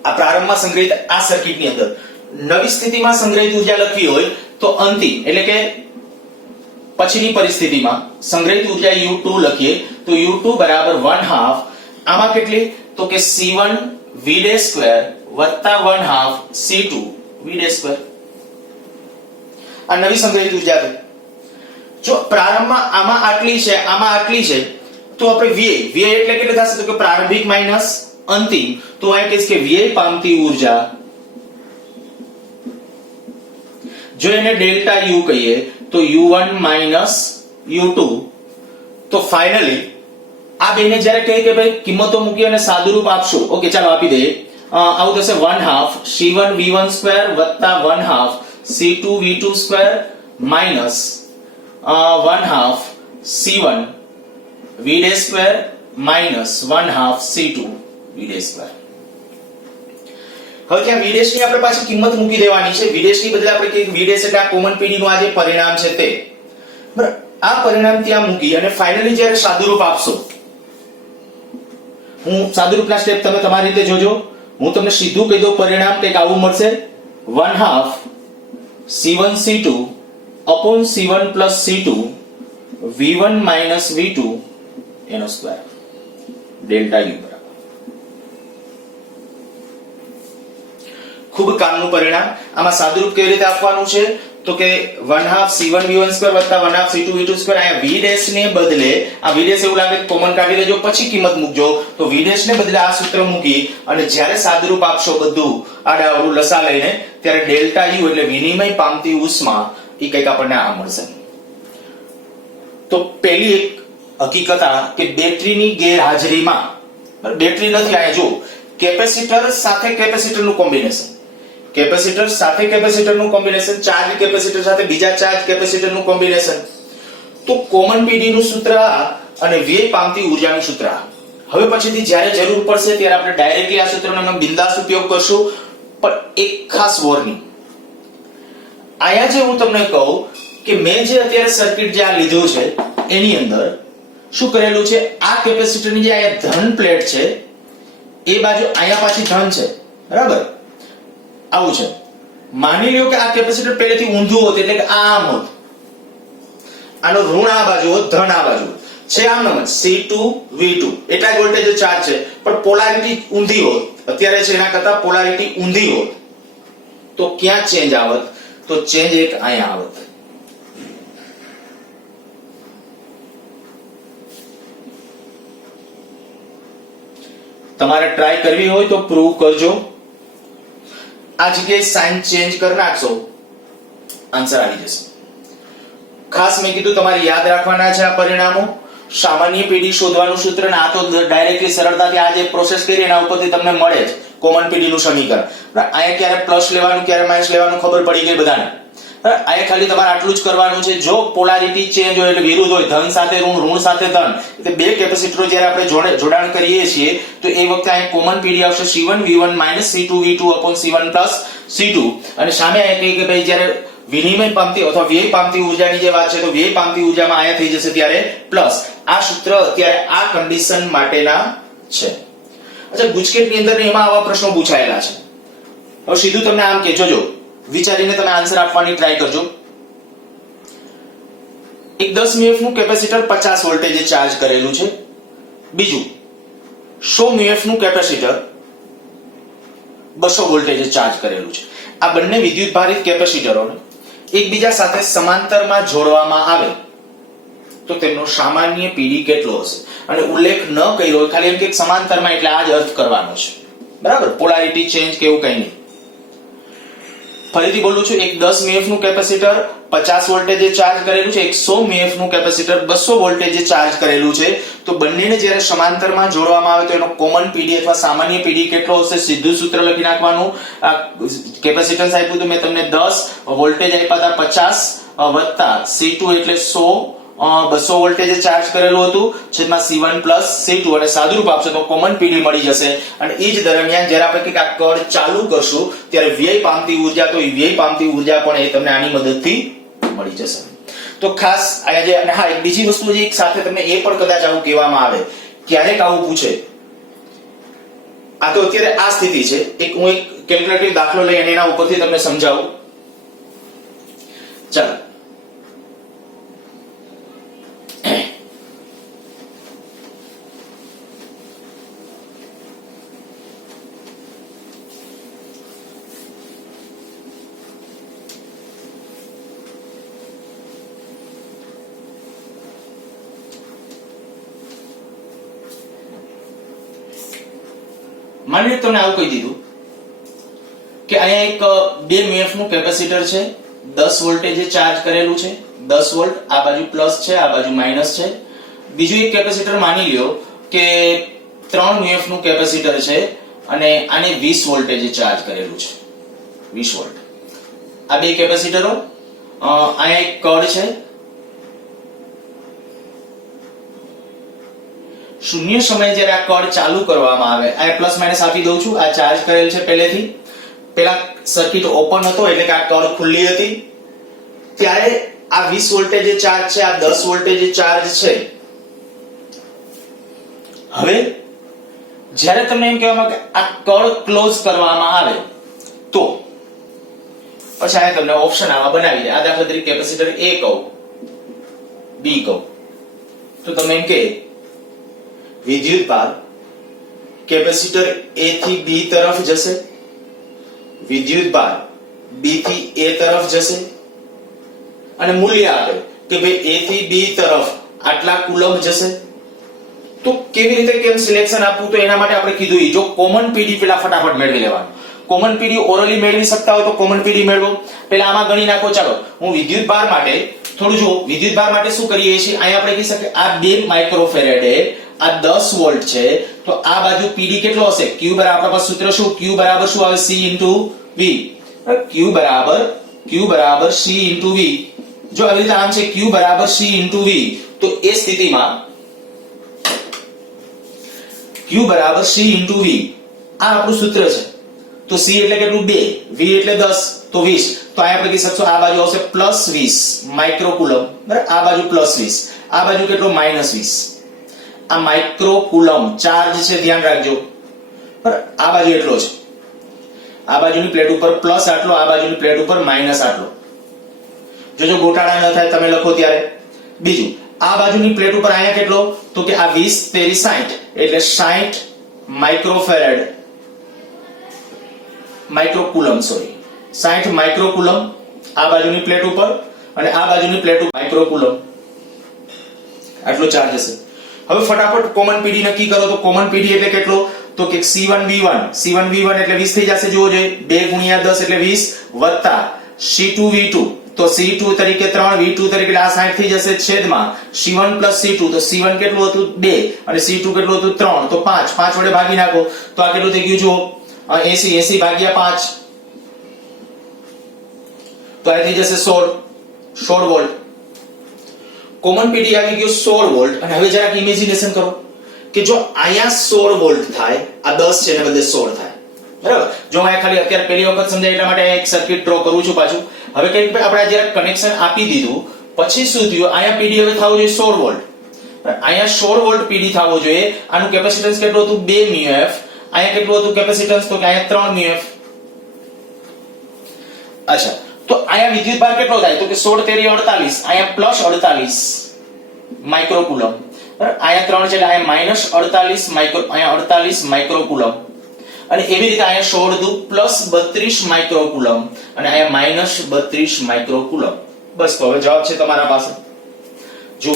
આ પ્રારંભમાં સંગ્રહિત આ સર્કિટની અંદર નવી સ્થિતિમાં સંગ્રહિત ઊર્જા લખવી હોય તો અંતિમ એટલે કે પછીની પરિસ્થિતિમાં સંગ્રહિત ઊર્જા U2 લખીએ તો U2 બરાબર 1/2 આમાં કેટલી? તો કે C1 V ડેશ સ્ક્વેર વત્તા 1/2 C2 V ડેશ સ્ક્વેર. આ નવી સંગ્રહિત ઊર્જા છે. જો પ્રારંભમાં આમાં આટલી છે, આમાં આટલી છે, તો આપણે વ્યય એટલે કેટલું થશે? તો કે પ્રારંભિક માઈનસ અંતિમ, તો આ કહીશ કે વ્યય પામતી ઊર્જા, જો એને ડેલ્ટા U કહીએ તો U1 માઈનસ U2. તો ફાઇનલી આ બેને જ્યારે કહે કે ભાઈ કિંમતો મૂકી અને સાદુરૂપ આપશો, ઓકે ચાલો આપી દઈએ, આવું થશે 1/2 C1 V1 સ્ક્વેર વત્તા 1/2 C2 V2 square minus 1/2 C1 V dash square minus 1/2 C2 V dash square. હવે ત્યાં V ડેશ ની આપણે પાછી કિંમત મૂકી દેવાની છે. V ડેશ ની બદલે આપણે કે V ડેશ એટલે આ કોમન પીડી નું આ જે પરિણામ છે તે, બરાબર, આ પરિણામ ત્યાં મૂકી અને ફાઇનલી જ્યારે સાદુરૂપ આપશો, હું સાદુરૂપના સ્ટેપ તમે તમારી રીતે જોજો, હું તમને સીધું કહી દઉં પરિણામ કંઈક આવું મળશે 1/2 C1 C2 upon C1 plus C2 V1 minus V2 એનો સ્ક્વેર ડેલ્ટા U બરાબર. ખૂબ કામનું પરિણામ. આમાં સાદુરૂપ કેવી રીતે આપવાનું છે? તો કે 1/2 C1 V1 સ્ક્વેર વત્તા 1/2 C2 V2 સ્ક્વેર. અહીંયા V ડેશ ને બદલે આ V ડેશ એવું લાગે કોમન કાઢી લેજો, પછી કિંમત મૂકજો, તો V ડેશ ને બદલે આ સૂત્ર મૂકી અને જ્યારે સાદુરૂપ આપશો બધું આડાઅવળું લસા લઈને, ત્યારે ડેલ્ટા U એટલે વિનિમય પામતી ઉષ્મા એ કંઈક આપણને આ મળશે. તો પહેલી એક હકીકત આ કે બેટરીની ગેરહાજરીમાં, બેટરી નથી, અહીંયા જો કેપેસિટર સાથે કેપેસિટરનું કોમ્બિનેશન, ચાર્જ કેપેસિટર સાથે બીજા ચાર્જ કેપેસિટરનું કોમ્બિનેશન, તો કોમન પીડી નું સૂત્ર અને વ્યય પામતી ઊર્જાનું સૂત્ર. હવે પછીથી જ્યારે જરૂર પડશે ત્યારે આપણે ડાયરેક્ટલી આ સૂત્રનો બિંદાસ ઉપયોગ કરશું, પણ એક ખાસ વોર્નિંગ. અહીંયા જે હું તમને કહું કે મેં જે અત્યારે સર્કિટ જે આ લીધું છે એની અંદર શું કરેલું છે, આ કેપેસિટરની જે અહીંયા ધન પ્લેટ છે એ બાજુ અહીંયા પાછી ધન છે, બરાબર, આવું છે. માની લ્યો કે આ કેપેસિટર પહેલેથી ઊંધું હોત એટલે કે આમ હોત, આનો ઋણ આ બાજુ હોત, ધન આ બાજુ છે, આમ નમ C2 V2 એટલા જ વોલ્ટેજ ચાર્જ છે, પણ પોલારિટી ઊંધી હોત, અત્યારે છે એના કરતા પોલારિટી ઊંધી હોત તો ક્યાં ચેન્જ આવત? તો ચેન્જ એક અહીંયા આવત. તમારે ટ્રાય કરવી હોય તો પ્રૂવ કરજો. આ જગ્યાએ સાઇન ચેન્જ કરી નાખશો, આન્સર આવી જશે. ખાસ મેં કીધું તમારે યાદ રાખવાના છે આ પરિણામો. સામાન્ય પીડી શોધવાનું સૂત્ર, ને આ તો ડાયરેક્ટલી સરળતાથી આ જે પ્રોસેસ કરી એના ઉપરથી તમને મળે જ કોમન પીડી નું સમીકરણ. અહીંયા ક્યારે પ્લસ લેવાનું ક્યારે માઇનસ લેવાનું ખબર પડી ગઈ બધાને. અહીંયા ખાલી તમારે આટલું જ કરવાનું છે. જો પોલારિટી ચેન્જ હોય એટલે વિરુદ્ધ હોય, ધન સાથે ઋણ, ઋણ સાથે ધન, એટલે બે કેપેસિટરો જ્યારે આપણે જોડાણ કરીએ છીએ તો એ વખતે અહીં કોમન પીડી આવશે C1 V1 C2 V2 upon C1 plus C2. અને સામે અહીંયા કહે કે ભાઈ જ્યારે વિનિમય પામતી અથવા વ્યય પામતી ઉર્જાની જે વાત છે તો વ્યય પામતી ઉર્જામાં અહીંયા થઈ જશે ત્યારે પ્લસ. આ સૂત્ર અત્યારે આ કન્ડિશન માટેના છે. અચ્છા, ગુજકેટની અંદર એમાં આવા પ્રશ્નો પૂછાયેલા છે. હવે સીધું તમને આમ કે જોજો, વિચારીને તમે આન્સર આપવાની ટ્રાય કરજો. એક 10 mF નું કેપેસિટર 50 વોલ્ટેજે ચાર્જ કરેલું છે. બીજું 100 mF નું કેપેસિટર 200 વોલ્ટેજે ચાર્જ કરેલું છે. આ બંને વિદ્યુત ભારિત કેપેસિટરોને એકબીજા સાથે સમાંતરમાં જોડવામાં આવે તો તેમનો સામાન્ય પીડી કેટલો હશે? અને ઉલ્લેખ ન કર્યો હોય, ખાલી એમ કે સમાંતરમાં એટલે આ જ અર્થ કરવાનો છે. બરાબર, પોલારિટી ચેન્જ કે એવું કંઈ નહીં. ફરીથી બોલું છું, એક 10 mF નું કેપેસિટર 50 વોલ્ટેજે ચાર્જ કરેલું છે, એક 100 mF નું કેપેસિટર 200 વોલ્ટેજે ચાર્જ કરેલું છે. તો બંનેને જ્યારે સમાંતરમાં જોડવામાં આવે તો એનો કોમન પીડી અથવા સામાન્ય પીડી કેટલો હશે? સીધું સૂત્ર લખી નાખવાનું. આ કેપેસિટન્સ આપ્યું તો મેં તમને 10, વોલ્ટેજ આપ્યા હતા 50 વત્તા C2 એટલે 100, 200 વોલ્ટેજે ચાર્જ કરેલું હતું છેદમાં C1 plus C2 અને સાદુરૂપ આપશે તો કોમન પીડી મળી જશે. અને એ જ દરમિયાન જ્યારે આપણે કંઈક આ કળ ચાલુ કરશું ત્યારે વ્યય પામતી ઉર્જા, તો એ વ્યય પામતી ઉર્જા પણ એ તમને આની મદદથી મળી જશે. તો ખાસ અહીંયા જે, અને હા એક બીજી વસ્તુ જે એક સાથે તમને એ પણ કદાચ આવું કહેવામાં આવે, ક્યારેક આવું પૂછે. આ તો અત્યારે આ સ્થિતિ છે. હું એક કેલ્ક્યુલેટિવ દાખલો લઈ અને એના ઉપરથી તમને સમજાવું. ચાલો, માની લો તમને આવું કહી દીધું કે અહીંયા એક 2 mF નું કેપેસિટર છે, 10 વોલ્ટેજે ચાર્જ કરેલું છે, 10 વોલ્ટ, આ બાજુ પ્લસ છે, આ બાજુ માઈનસ છે. બીજું એક કેપેસિટર માની લ્યો કે 3 mF નું કેપેસિટર છે અને આને 20 વોલ્ટેજે ચાર્જ કરેલું છે, 20 વોલ્ટ. આ બે કેપેસિટરો, અહીંયા એક કળ છે. શૂન્ય સમયે જ્યારે આ કળ ચાલુ કરવામાં આવે, આ પ્લસ માઇનસ આપી દઉં છું, આ ચાર્જ કરેલ છે પહેલેથી. પેલા સર્કિટ ઓપન હતો એટલે કે આ કળ ખુલ્લી હતી. ત્યારે આ 20 વોલ્ટેજે ચાર્જ છે, આ 10 વોલ્ટેજે ચાર્જ છે. હવે જ્યારે તમને એમ કહેવામાં કે આ કળ ક્લોઝ કરવામાં આવે તો પછી આ તમને ઓપ્શન આવા બનાવી દે. આ દાખલા તરીકે કેપેસિટર A કહું, B કહું, તો તમે એમ કે વિદ્યુત ભાર કેપેસિટર A થી B તરફ જશે, વિદ્યુત ભાર B થી A તરફ જશે અને મૂલ્ય આપે કે ભાઈ A થી B તરફ આટલા કુલમ્બ જશે. તો કેવી રીતે કેમ સિલેક્શન આપવું? તો એના માટે આપણે કીધું જો કોમન પીડી પેલા ફટાફટ મેળવી લેવાનું. કોમન પીડી ઓરલી મેળવી શકતા હોય તો કોમન પીડી મેળવો. પેલા આમાં ગણી નાખો. ચાલો, હું વિદ્યુત ભાર માટે થોડું જો વિદ્યુત ભાર માટે શું કરીએ છીએ, અહીંયા આપણે કહી શકીએ આ 2 માઇક્રોફેરેડે આ 10 વોલ્ટ છે, તો આ બાજુ પીડી કેટલો હશે? Q બરાબર, આપણા સૂત્ર શું? Q બરાબર શું આવે? C into V. Q બરાબર C into V. જો આવી રીતે આમ છે Q બરાબર C into V, તો એ સ્થિતિમાં Q બરાબર C into V, આ આપણું સૂત્ર છે. તો C એટલે કેટલું? 2, V એટલે 10, તો 20. તો અહીંયા આપણે કહી શકશું આ બાજુ આવશે +20 માઇક્રોકુલમ, બરાબર? આ બાજુ +20, આ બાજુ કેટલો? -20. આ માઇક્રોકુલમ ચાર્જ છે, ધ્યાન રાખજો. બરાબર? આ બાજુ એટલો છે, આ બાજુની પ્લેટ ઉપર પ્લસ આટલો, આ બાજુની પ્લેટ ઉપર માઈનસ આટલો. જો ગોટાળા ન થાય તમે લખો ત્યારે. બીજું, આ બાજુની પ્લેટ ઉપર અહીંયા કેટલો? તો કે આ 20 તેરી 60 એટલે 60 માઇક્રોફેરેડ, માઇક્રોકુલમ, સોરી 60 માઇક્રોકુલમ આ બાજુની પ્લેટ ઉપર અને આ બાજુની પ્લેટ ઉપર માઇક્રોકુલમ આટલો ચાર્જ હશે. હવે ફટાફટ કોમન પીડી નક્કી કરો. તો કોમન પીડી એટલે કેટલો? તો કે C1V1 એટલે 20 થઈ જશે, જુઓ જોઈએ 2 ગુણ્યા 10 એટલે 20 વત્તા C2V2 તો C2 તરીકે 3 V2 તરીકે આ 60 થઈ જશે છેદમાં C1 C2 તો C1 કેટલું હતું 2 અને C2 કેટલું હતું 3 તો 5 વડે ભાગી નાખો તો આ કેટલું થઈ ગયું જુઓ 80 ભાગ્યા 5 તો આ થઈ જશે 16 વોલ્ટ. કોમન પીડી આવી ગયો 16 વોલ્ટ. અને હવે જરાક ઇમેજિનેશન કરો કે જો અહીંયા 16 વોલ્ટ થાય, આ 10 છે ને બદલે 16 થાય, બરાબર. જો હું ખાલી અત્યારે પહેલી વખત સમજાય એટલા માટે એક સર્કિટ ડ્રો કરું છું પાછું. હવે કંઈક આપણે જ્યારે કનેક્શન આપી દીધું પછી શું થયું, અહીંયા પીડી હવે થવો જોઈએ 16 વોલ્ટ. અહીંયા 16 વોલ્ટ પીડી થવો જોઈએ. આનું કેપેસિટન્સ કેટલું હતું 2 μF. અહીંયા કેટલું હતું કેપેસિટન્સ, તો કે અહીંયા 3 μF. અચ્છા, તો અહીંયા વિદ્યુતભાર કેટલો થાય, તો કે 16 તેરી 48, અહીંયા પ્લસ 48 માઇક્રોકુલમ. અહીંયા 3 છે એટલે અહીંયા -48 માઇક્રો, અહીંયા 48 માઇક્રોકુલમ. અને એવી રીતે અહીંયા 16 દુ પ્લસ 32 માઇક્રોકુલમ અને અહીંયા -32 માઇક્રોકુલમ. બસ, તો હવે જવાબ છે તમારા પાસે. જો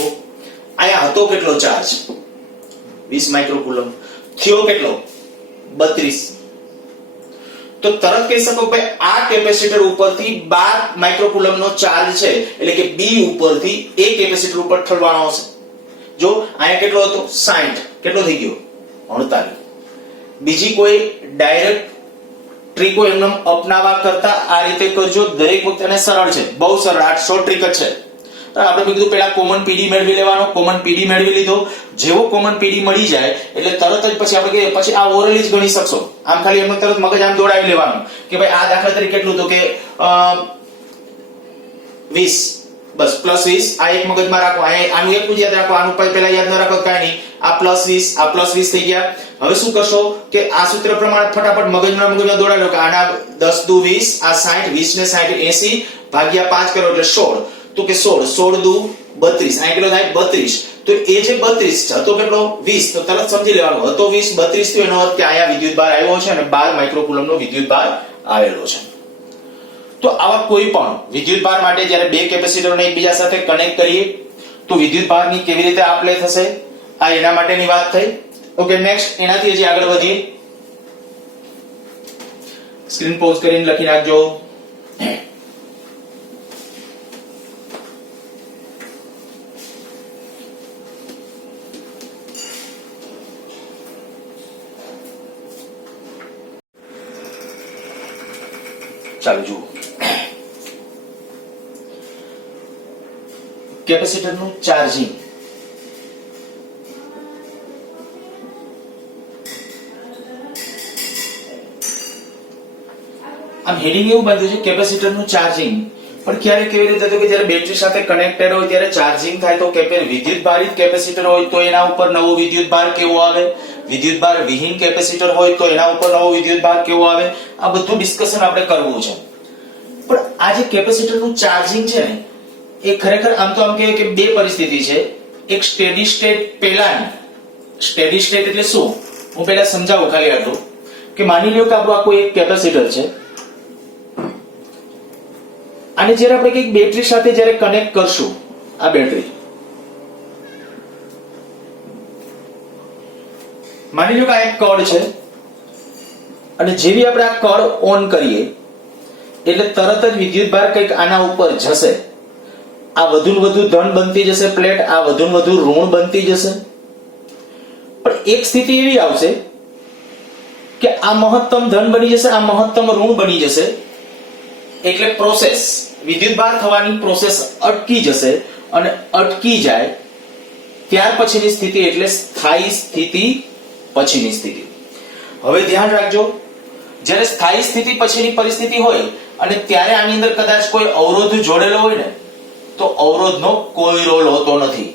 અહીંયા હતો કેટલો ચાર્જ 20 માઇક્રોકુલમ, થયો કેટલો 32, તો તરત કહી શકો કે આ કેપેસિટર ઉપરથી 12 માઇક્રોકુલમ નો ચાર્જ છે, એટલે કે B ઉપરથી એ કેપેસિટર ઉપર ઠલવાનો હશે. જો અહીંયા કેટલો હતો 60, કેટલો થઈ ગયો 48. બીજી કોઈ ડાયરેક્ટ ટ્રીકો એમને અપનાવવા કરતા આ રીતે કરજો, દરેક વખતે અને સરળ છે, બહુ સરળ, આ શોર્ટ ટ્રીક જ છે. આપણે કીધું પહેલા કોમન પીડી મેળવી લેવાનો, કોમન પીડી મેળવી લીધો. જેવો કોમન પીડી મળી જાય એટલે તરત જ પછી આપણે પછી આ ઓરલી જ ગણી શકશો. આમ ખાલી એમને તરત મગજ આમ દોડાવી લેવાનું કે ભાઈ આ દાખલા તરીકે કેટલું, તો કે 20, બસ +20. આ એક મગજમાં રાખો, આનું એક યાદ રાખો, આનું પહેલા યાદ ન રાખો કાંઈ નહીં. આ +20 થઈ ગયા. હવે શું કરશો કે આ સૂત્ર પ્રમાણે ફટાફટ મગજમાં દોડાવી લો કે આના 10 દુ 20, આ 60, 20 ને 60 80 ભાગ્યા 5 કરો એટલે 16, તો કે 16 દુ 32, આ કેટલો થાય 32. તો એ જે 32 હતો કેટલો 20, તો તરત સમજી લેવાનું હતો 20, 32 તો એનો અર્થ કે અહીંયા વિદ્યુતભાર આવ્યો છે અને 12 માઇક્રોકુલમ નો વિદ્યુતભાર આવેલો છે. તો આવા કોઈ પણ વિદ્યુતભાર માટે જ્યારે બે કેપેસિટરને એકબીજા સાથે કનેક્ટ કરીએ તો વિદ્યુતભારની કેવી રીતે આપલે થશે, આ એના માટેની વાત થઈ. ઓકે, નેક્સ્ટ એનાથી હજી આગળ વધીએ. સ્ક્રીન પોઝ કરીને લખી નાખજો. ચાલો જુઓ, કેપેસિટરનું ચાર્જિંગ. આમ હેડિંગ એવું બાંધ્યું છે કેપેસિટરનું ચાર્જિંગ, પણ ક્યારે કેવી રીતે તો કે જ્યારે બેટરી સાથે કનેક્ટેડ હોય ત્યારે ચાર્જિંગ થાય તો વિદ્યુતભારિત કેપેસિટર હોય તો એના ઉપર નવો વિદ્યુતભાર કેવો આવે, વિદ્યુતભાર વિહીન કેપેસિટર હોય તો એના ઉપર નવો વિદ્યુતભાર કેવો આવે. આ બધું ડિસ્કશન આપણે કરવું છે. પણ આ જે કેપેસિટરનું ચાર્જિંગ છે ને એ ખરેખર આમ તો આમ કહેવાય કે બે પરિસ્થિતિ છે. એક સ્ટેડી સ્ટેટ પહેલાની. સ્ટેડી સ્ટેટ એટલે શું, હું પહેલા સમજાવું ખાલી આટલું કે માની લો કે આપણું આ કોઈ એક કેપેસિટર છે અને જ્યારે આપણે કઈક બેટરી સાથે જ્યારે કનેક્ટ કરશું, આ બેટરી માની લો કે આ એક કડ છે અને જેવી આપણે આ કડ ઓન કરીએ એટલે તરત જ વિદ્યુતભાર કંઈક આના ઉપર જશે. આ વધુ ને વધુ ધન બનતી જશે પ્લેટ, આ વધુ ને વધુ ઋણ બનતી જશે. પણ એક સ્થિતિ એવી આવશે કે આ મહત્તમ ધન બની જશે, આ મહત્તમ ઋણ બની જશે. એટલે પ્રોસેસ વિદ્યુતભાર થવાની પ્રોસેસ અટકી જશે અને અટકી જાય ત્યાર પછીની સ્થિતિ એટલે સ્થાયી સ્થિતિ પછીની સ્થિતિ. હવે ધ્યાન રાખજો, જ્યારે સ્થાયી સ્થિતિ પછીની પરિસ્થિતિ હોય અને ત્યારે આની અંદર કદાચ કોઈ અવરોધ જોડેલો હોય ને તો અવરોધનો કોઈ રોલ હોતો નથી.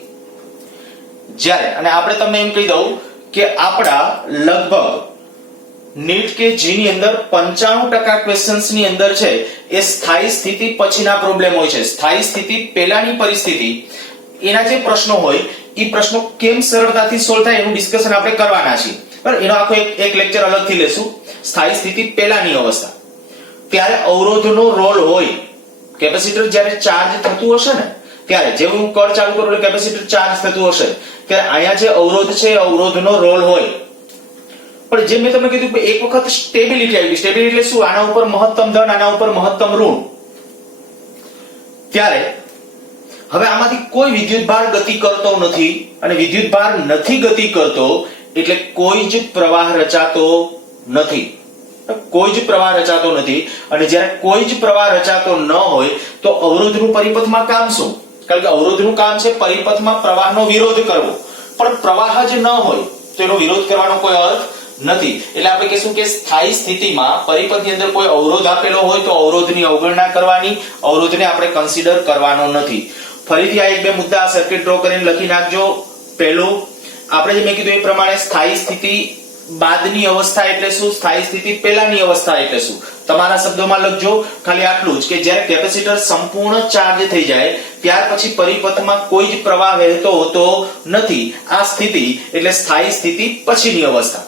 જ્યારે અને આપણે તમને એમ કહી દઉં કે આપણા લગભગ નીટ કે જેની અંદર 95% ક્વેશ્ચન્સ ની અંદર છે એ સ્થાયી સ્થિતિ પછીના પ્રોબ્લેમ હોય છે. સ્થાયી સ્થિતિ પહેલાની પરિસ્થિતિ એના જે પ્રશ્નો હોય એ પ્રશ્નો કેમ સરળતાથી સોલ્વ થાય એનું ડિસ્કશન આપણે કરવાના છીએ. બરાબર, એનો આખો એક લેક્ચર અલગથી લેશું. સ્થાયી સ્થિતિ પહેલાની અવસ્થા ત્યારે અવરોધનો રોલ હોય. કેપેસિટર જ્યારે ચાર્જ થતું હશે ને ત્યારે જેવું હું કર ચાલુ કરું એટલે કેપેસિટર ચાર્જ થતું હશે ત્યારે અહીંયા જે અવરોધ છે એ અવરોધનો રોલ હોય. પણ જે મેં તમને કીધું કે એક વખત સ્ટેબિલિટી આવી ગઈ. સ્ટેબિલિટી એટલે શું? આના ઉપર મહત્તમ ધન, આના ઉપર મહત્તમ ઋણ. ત્યારે હવે આમાંથી કોઈ વિદ્યુતભાર ગતિ કરતો નથી, અને વિદ્યુતભાર નથી ગતિ કરતો એટલે કોઈ જ પ્રવાહ રચાતો નથી. કોઈ જ પ્રવાહ રચાતો નથી. અને જ્યારે કોઈ જ પ્રવાહ રચાતો ન હોય તો અવરોધનું પરિપથમાં કામ શું? કારણ કે અવરોધનું કામ છે પરિપથમાં પ્રવાહનો વિરોધ કરવો. પણ પ્રવાહ જ ન હોય તો એનો વિરોધ કરવાનો કોઈ અર્થ નથી. એટલે આપણે કહીશું કે સ્થાયી સ્થિતિમાં પરિપથની અંદર કોઈ અવરોધ આપેલો હોય તો અવરોધની અવગણના કરવાની, અવરોધને આપણે કન્સિડર કરવાનો નથી. ફરીથી આ એક બે મુદ્દા સર્કિટ ડ્રો કરીને લખી નાખજો. પહેલું, આપણે જે મેં કીધું એ પ્રમાણે સ્થાયી સ્થિતિ બાદની અવસ્થા એટલે શું, સ્થાયી સ્થિતિ પહેલાની અવસ્થા એટલે શું, તમારા શબ્દોમાં લખજો. ખાલી આટલું જ કે જ્યારે કેપેસિટર સંપૂર્ણ ચાર્જ થઈ જાય ત્યાર પછી પરિપથમાં કોઈ જ પ્રવાહ વહેતો હોતો નથી. આ સ્થિતિ એટલે સ્થાયી સ્થિતિ પછીની અવસ્થા,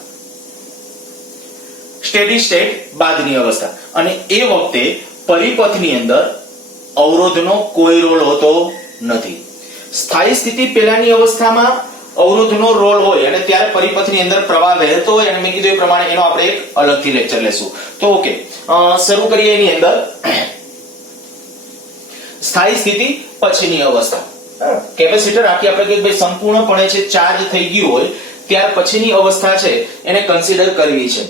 સ્ટેડી સ્ટેટ બાદની અવસ્થા. અને એ વખતે પરિપથની અંદર અવરોધનો કોઈ રોલ હોતો નથી. સ્થાયી સ્થિતિ પહેલાની અવસ્થામાં અવરોધનો રોલ હોય અને ત્યારે પરિપથની અંદર પ્રવાહ વહેતો હોય, અને મેં કીધું એ પ્રમાણે એનો આપણે એક અલગથી લેક્ચર લેશું. તો ઓકે, શરૂ કરીએ. એની અંદર સ્થાયી સ્થિતિ પછીની અવસ્થા. કેપેસિટર આખી આપણે કીધું ભાઈ સંપૂર્ણપણે છે ચાર્જ થઈ ગયું હોય ત્યાર પછીની અવસ્થા છે એને કન્સિડર કરવી છે.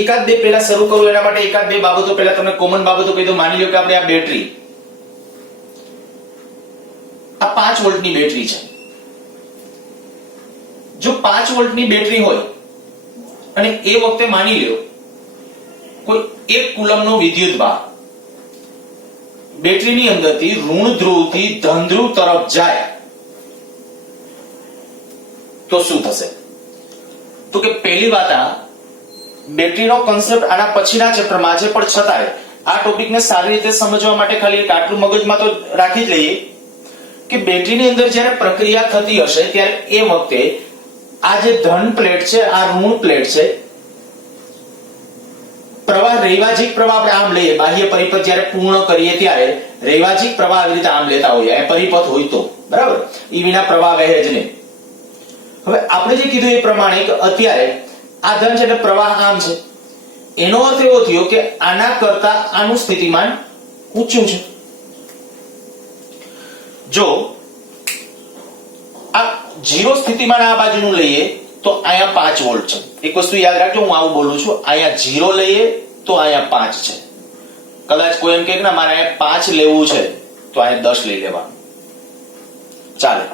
એકાદ બે પહેલા શરૂ કરું એના માટે એકાદ બે બાબતો પહેલા તમને કોમન બાબતો કહી દઉં. માની લો કે આપણે આ બેટરી, આ 5 વોલ્ટની બેટરી છે. જો 5 વોલ્ટની બેટરી હોય અને એ વખતે માની લો કોઈ 1 કુલમનો વિદ્યુતભાર બેટરીની અંદરથી ઋણ ધ્રુવથી ધન ધ્રુવ તરફ જાય તો શું થશે? તો કે પહેલી વાત, આ બેટરીનો કન્સેપ્ટ આના પછીના ચેપ્ટરમાં છે, પણ છતાંય આ ટોપિકને સારી રીતે સમજવા માટે ખાલી એક આટલું મગજમાં તો રાખી જ લઈએ કે બેટરીની અંદર જ્યારે પ્રક્રિયા થતી હશે ત્યારે એ વખતે આ જે ધન પ્લેટ છે, આ ઋણ પ્લેટ છે, પ્રવાહ રૈવાજિક પ્રવાહ આપણે આમ લઈએ, બાહ્ય પરિપથ જ્યારે પૂર્ણ કરીએ ત્યારે રૈવાજિક પ્રવાહ આવી રીતે આમ લેતા હોઈએ, આ પરિપથ હોય તો બરાબર, ઈ વિના પ્રવાહ વહે જ નહીં. હવે આપણે જે કીધું એ પ્રમાણે કે અત્યારે આ ધન છે એટલે પ્રવાહ આમ છે, એનો અર્થ એવો થયો કે આના કરતા આનું સ્થિતિમાન ઊંચું છે. જો આ 0 સ્થિતિમાન આ બાજુનું લઈએ તો અહીંયા 5 વોલ્ટ છે. એક વસ્તુ યાદ રાખજો, હું આવું બોલું છું, અહીંયા 0 લઈએ તો અહીંયા 5 છે. કદાચ કોઈ એમ કહે કે ના મારે અહીંયા 5 લેવું છે તો અહીંયા 10 લઈ લેવાનું, ચાલે.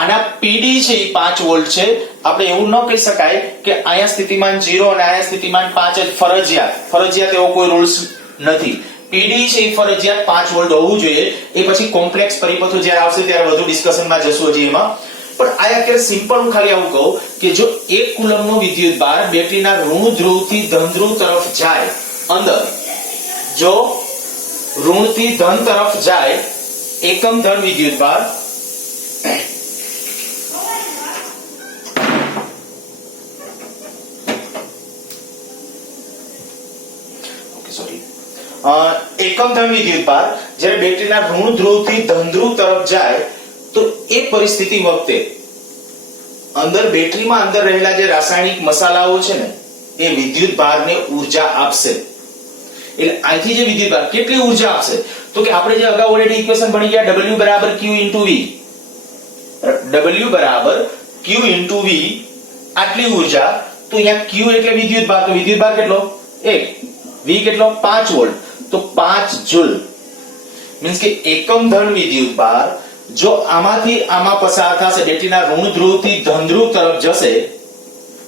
આના પીડી છે એ 5 વોલ્ટ છે. આપણે એવું ન કહી શકાય કે અહીંયા સ્થિતિમાન 0 અને અહીંયા સ્થિતિમાન 5 જ ફરજિયાત એવો કોઈ રૂલ્સ નથી. પીડી છે એ ફરજિયાત 5 વોલ્ટ હોવું જોઈએ. એ પછી કોમ્પ્લેક્સ પરિપથો જ્યારે આવશે ત્યારે વધુ ડિસ્કશનમાં જશું હજી એમાં. પણ આ અત્યારે સિમ્પલ હું ખાલી આવું કહું કે જો 1 કુલમનો વિદ્યુતભાર બેટરીના ઋણ ધ્રુવથી ધન ધ્રુવ તરફ જાય, અંદર જો ઋણથી ધન તરફ જાય એકમ ધન વિદ્યુતભાર, એકમ ધન વિદ્યુતભાર જ્યારે બેટરીના ઋણ ધ્રુવથી ધન ધ્રુવ તરફ જાય તો એ પરિસ્થિતિ વખતે અંદર બેટરીમાં અંદર રહેલા જે રાસાયણિક મસાલાઓ છે ને એ વિદ્યુતભારને ઊર્જા આપશે. એટલે અહીંથી જે વિદ્યુતભાર કેટલી ઊર્જા આપશે તો કે આપણે જે અગાઉ ઓલરેડી ઇક્વેશન ભણી ગયા W બરાબર Q into V, W બરાબર Q into V, આટલી ઊર્જા. તો અહીંયા Q એટલે વિદ્યુતભાર, તો વિદ્યુતભાર કેટલો 1, V કેટલો 5 વોલ્ટ, તો 5 જૂલ. મીન્સ કે એકમ ધન વિદ્યુતભાર જો આમાંથી આમાં પસાર થશે, બેટરીના ઋણ ધ્રુવથી ધન ધ્રુવ તરફ જશે,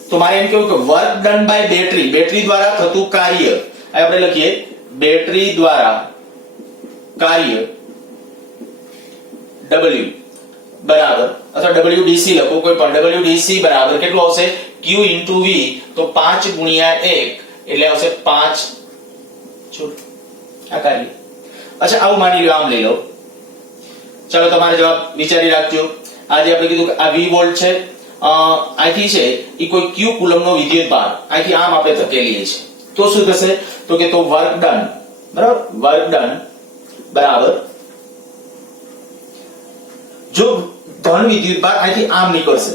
તો મારે એમ કેવું કે work done by battery, battery દ્વારા થતું કાર્ય, આપણે લખીએ બેટરી દ્વારા કાર્ય W બરાબર, અથવા WDC લખો કોઈ પણ, WDC બરાબર કેટલું આવશે Q into V, તો 5 ગુણ્યા 1 એટલે આવશે 5 જૂલ. આ કાર્ય. અચ્છા આવું માની લો, આમ લઈ લો, ચાલો તમારે જવાબ વિચારી રાખજો. આજે આપણે કીધું કે આ V વોલ્ટ છે, અહીંથી છે એ કોઈ Q કુલમનો વિદ્યુતભાર અહીંથી આમ આપણે ધકેલીએ છીએ, તો શું થશે તો કે તો વર્ક ડન બરાબર, વર્ક ડન બરાબર જો ધન વિદ્યુતભાર અહીંથી આમ નીકળશે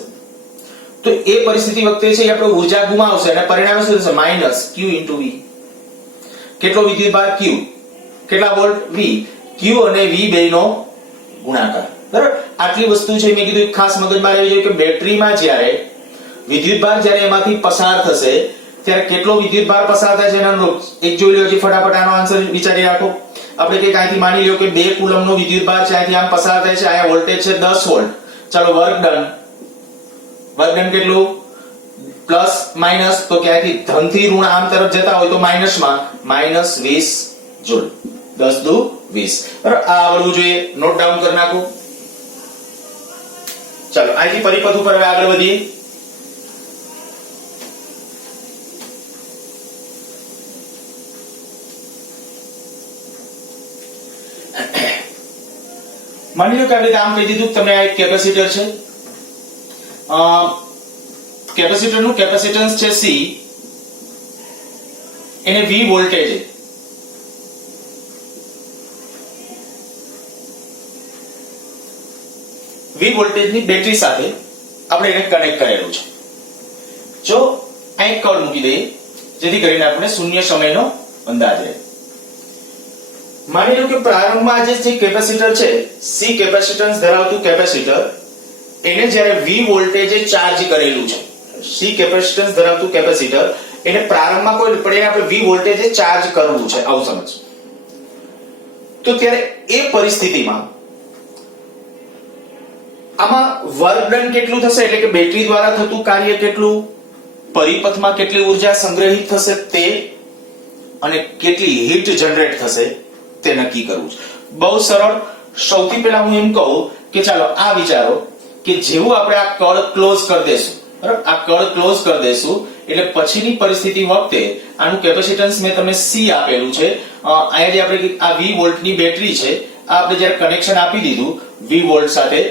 તો એ પરિસ્થિતિ વખતે છે આપણે ઉર્જા ગુમાવશે અને પરિણામે શું થશે માઈનસ q * v. કેટલો વિદ્યુતભાર q, કેટલા વોલ્ટ v, q અને v બેયનો ગુણાકાર. બરાબર, આટલી વસ્તુ છે મેં કીધું ખાસ મગજમાં રહેવી જોઈએ કે બેટરીમાં જ્યારે વિદ્યુતભાર જ્યારે એમાંથી પસાર થશે ત્યારે કેટલો વિદ્યુતભાર પસાર થાય છે એનો એક જોઈ લો. ફટાફટ આનો આન્સર વિચારી રાખો. આપણે કંઈક અહીંથી માની લ્યો કે 2 કુલમનો વિદ્યુતભાર છે, અહીંથી આમ પસાર થાય છે, અહીંયા વોલ્ટેજ છે 10 વોલ્ટ. ચાલો વર્ક ડન કેટલું પ્લસ માઈનસ, તો ક્યાંથી ધન થી ઋણ આમ તરફ જતા હોય તો માઈનસમાં -20 જૂલ. 10 દુ 20. બરાબર, આ આવડવું જોઈએ. નોટ ડાઉન કરી નાખો. ચાલો અહીંથી પરિપથ ઉપર હવે આગળ વધીએ. માની લો કે આપણે કામ કહી દીધું તમને આ એક કેપેસિટર છે. કેપેસિટરનું કેપેસિટન્સ છે C, એને V વોલ્ટેજ છે. V વોલ્ટેજની બેટરી સાથે આપણે એને કનેક્ટ કરેલું છે. જો આ એક કળ મૂકી દઈએ જેથી કરીને આપણે શૂન્ય સમયનો અંદાજ રહે. માની લો કે પ્રારંભમાં જે કેપેસિટર છે C કેપેસિટન્સ ધરાવતું કેપેસિટર, એને જ્યારે V વોલ્ટેજે ચાર્જ કરેલું છે. C કેપેસિટન્સ ધરાવતું કેપેસિટર એને પ્રારંભમાં કોઈ પણ આપણે V વોલ્ટેજે ચાર્જ કરવું છે, આવું સમજ. તો ત્યારે એ પરિસ્થિતિમાં આમાં વર્ક ડન કેટલું થશે એટલે કે બેટરી દ્વારા થતું કાર્ય કેટલું, પરિપથમાં કેટલી ઉર્જા સંગ્રહિત થશે તે, અને કેટલી હીટ જનરેટ થશે તે નક્કી કરવું છે. બહુ સરળ. સૌથી પહેલા હું એમ કહું કે ચાલો આ વિચારો કે જેવું આપણે આ કળ ક્લોઝ કરી દેશું, બરાબર, આ કળ ક્લોઝ કરી દેશું એટલે પછીની પરિસ્થિતિ વખતે આનું કેપેસિટન્સ મેં તમને C આપેલું છે. અહીંયા જે આપણે આ V વોલ્ટની બેટરી છે, આ આપણે જ્યારે કનેક્શન આપી દીધું V વોલ્ટ સાથે,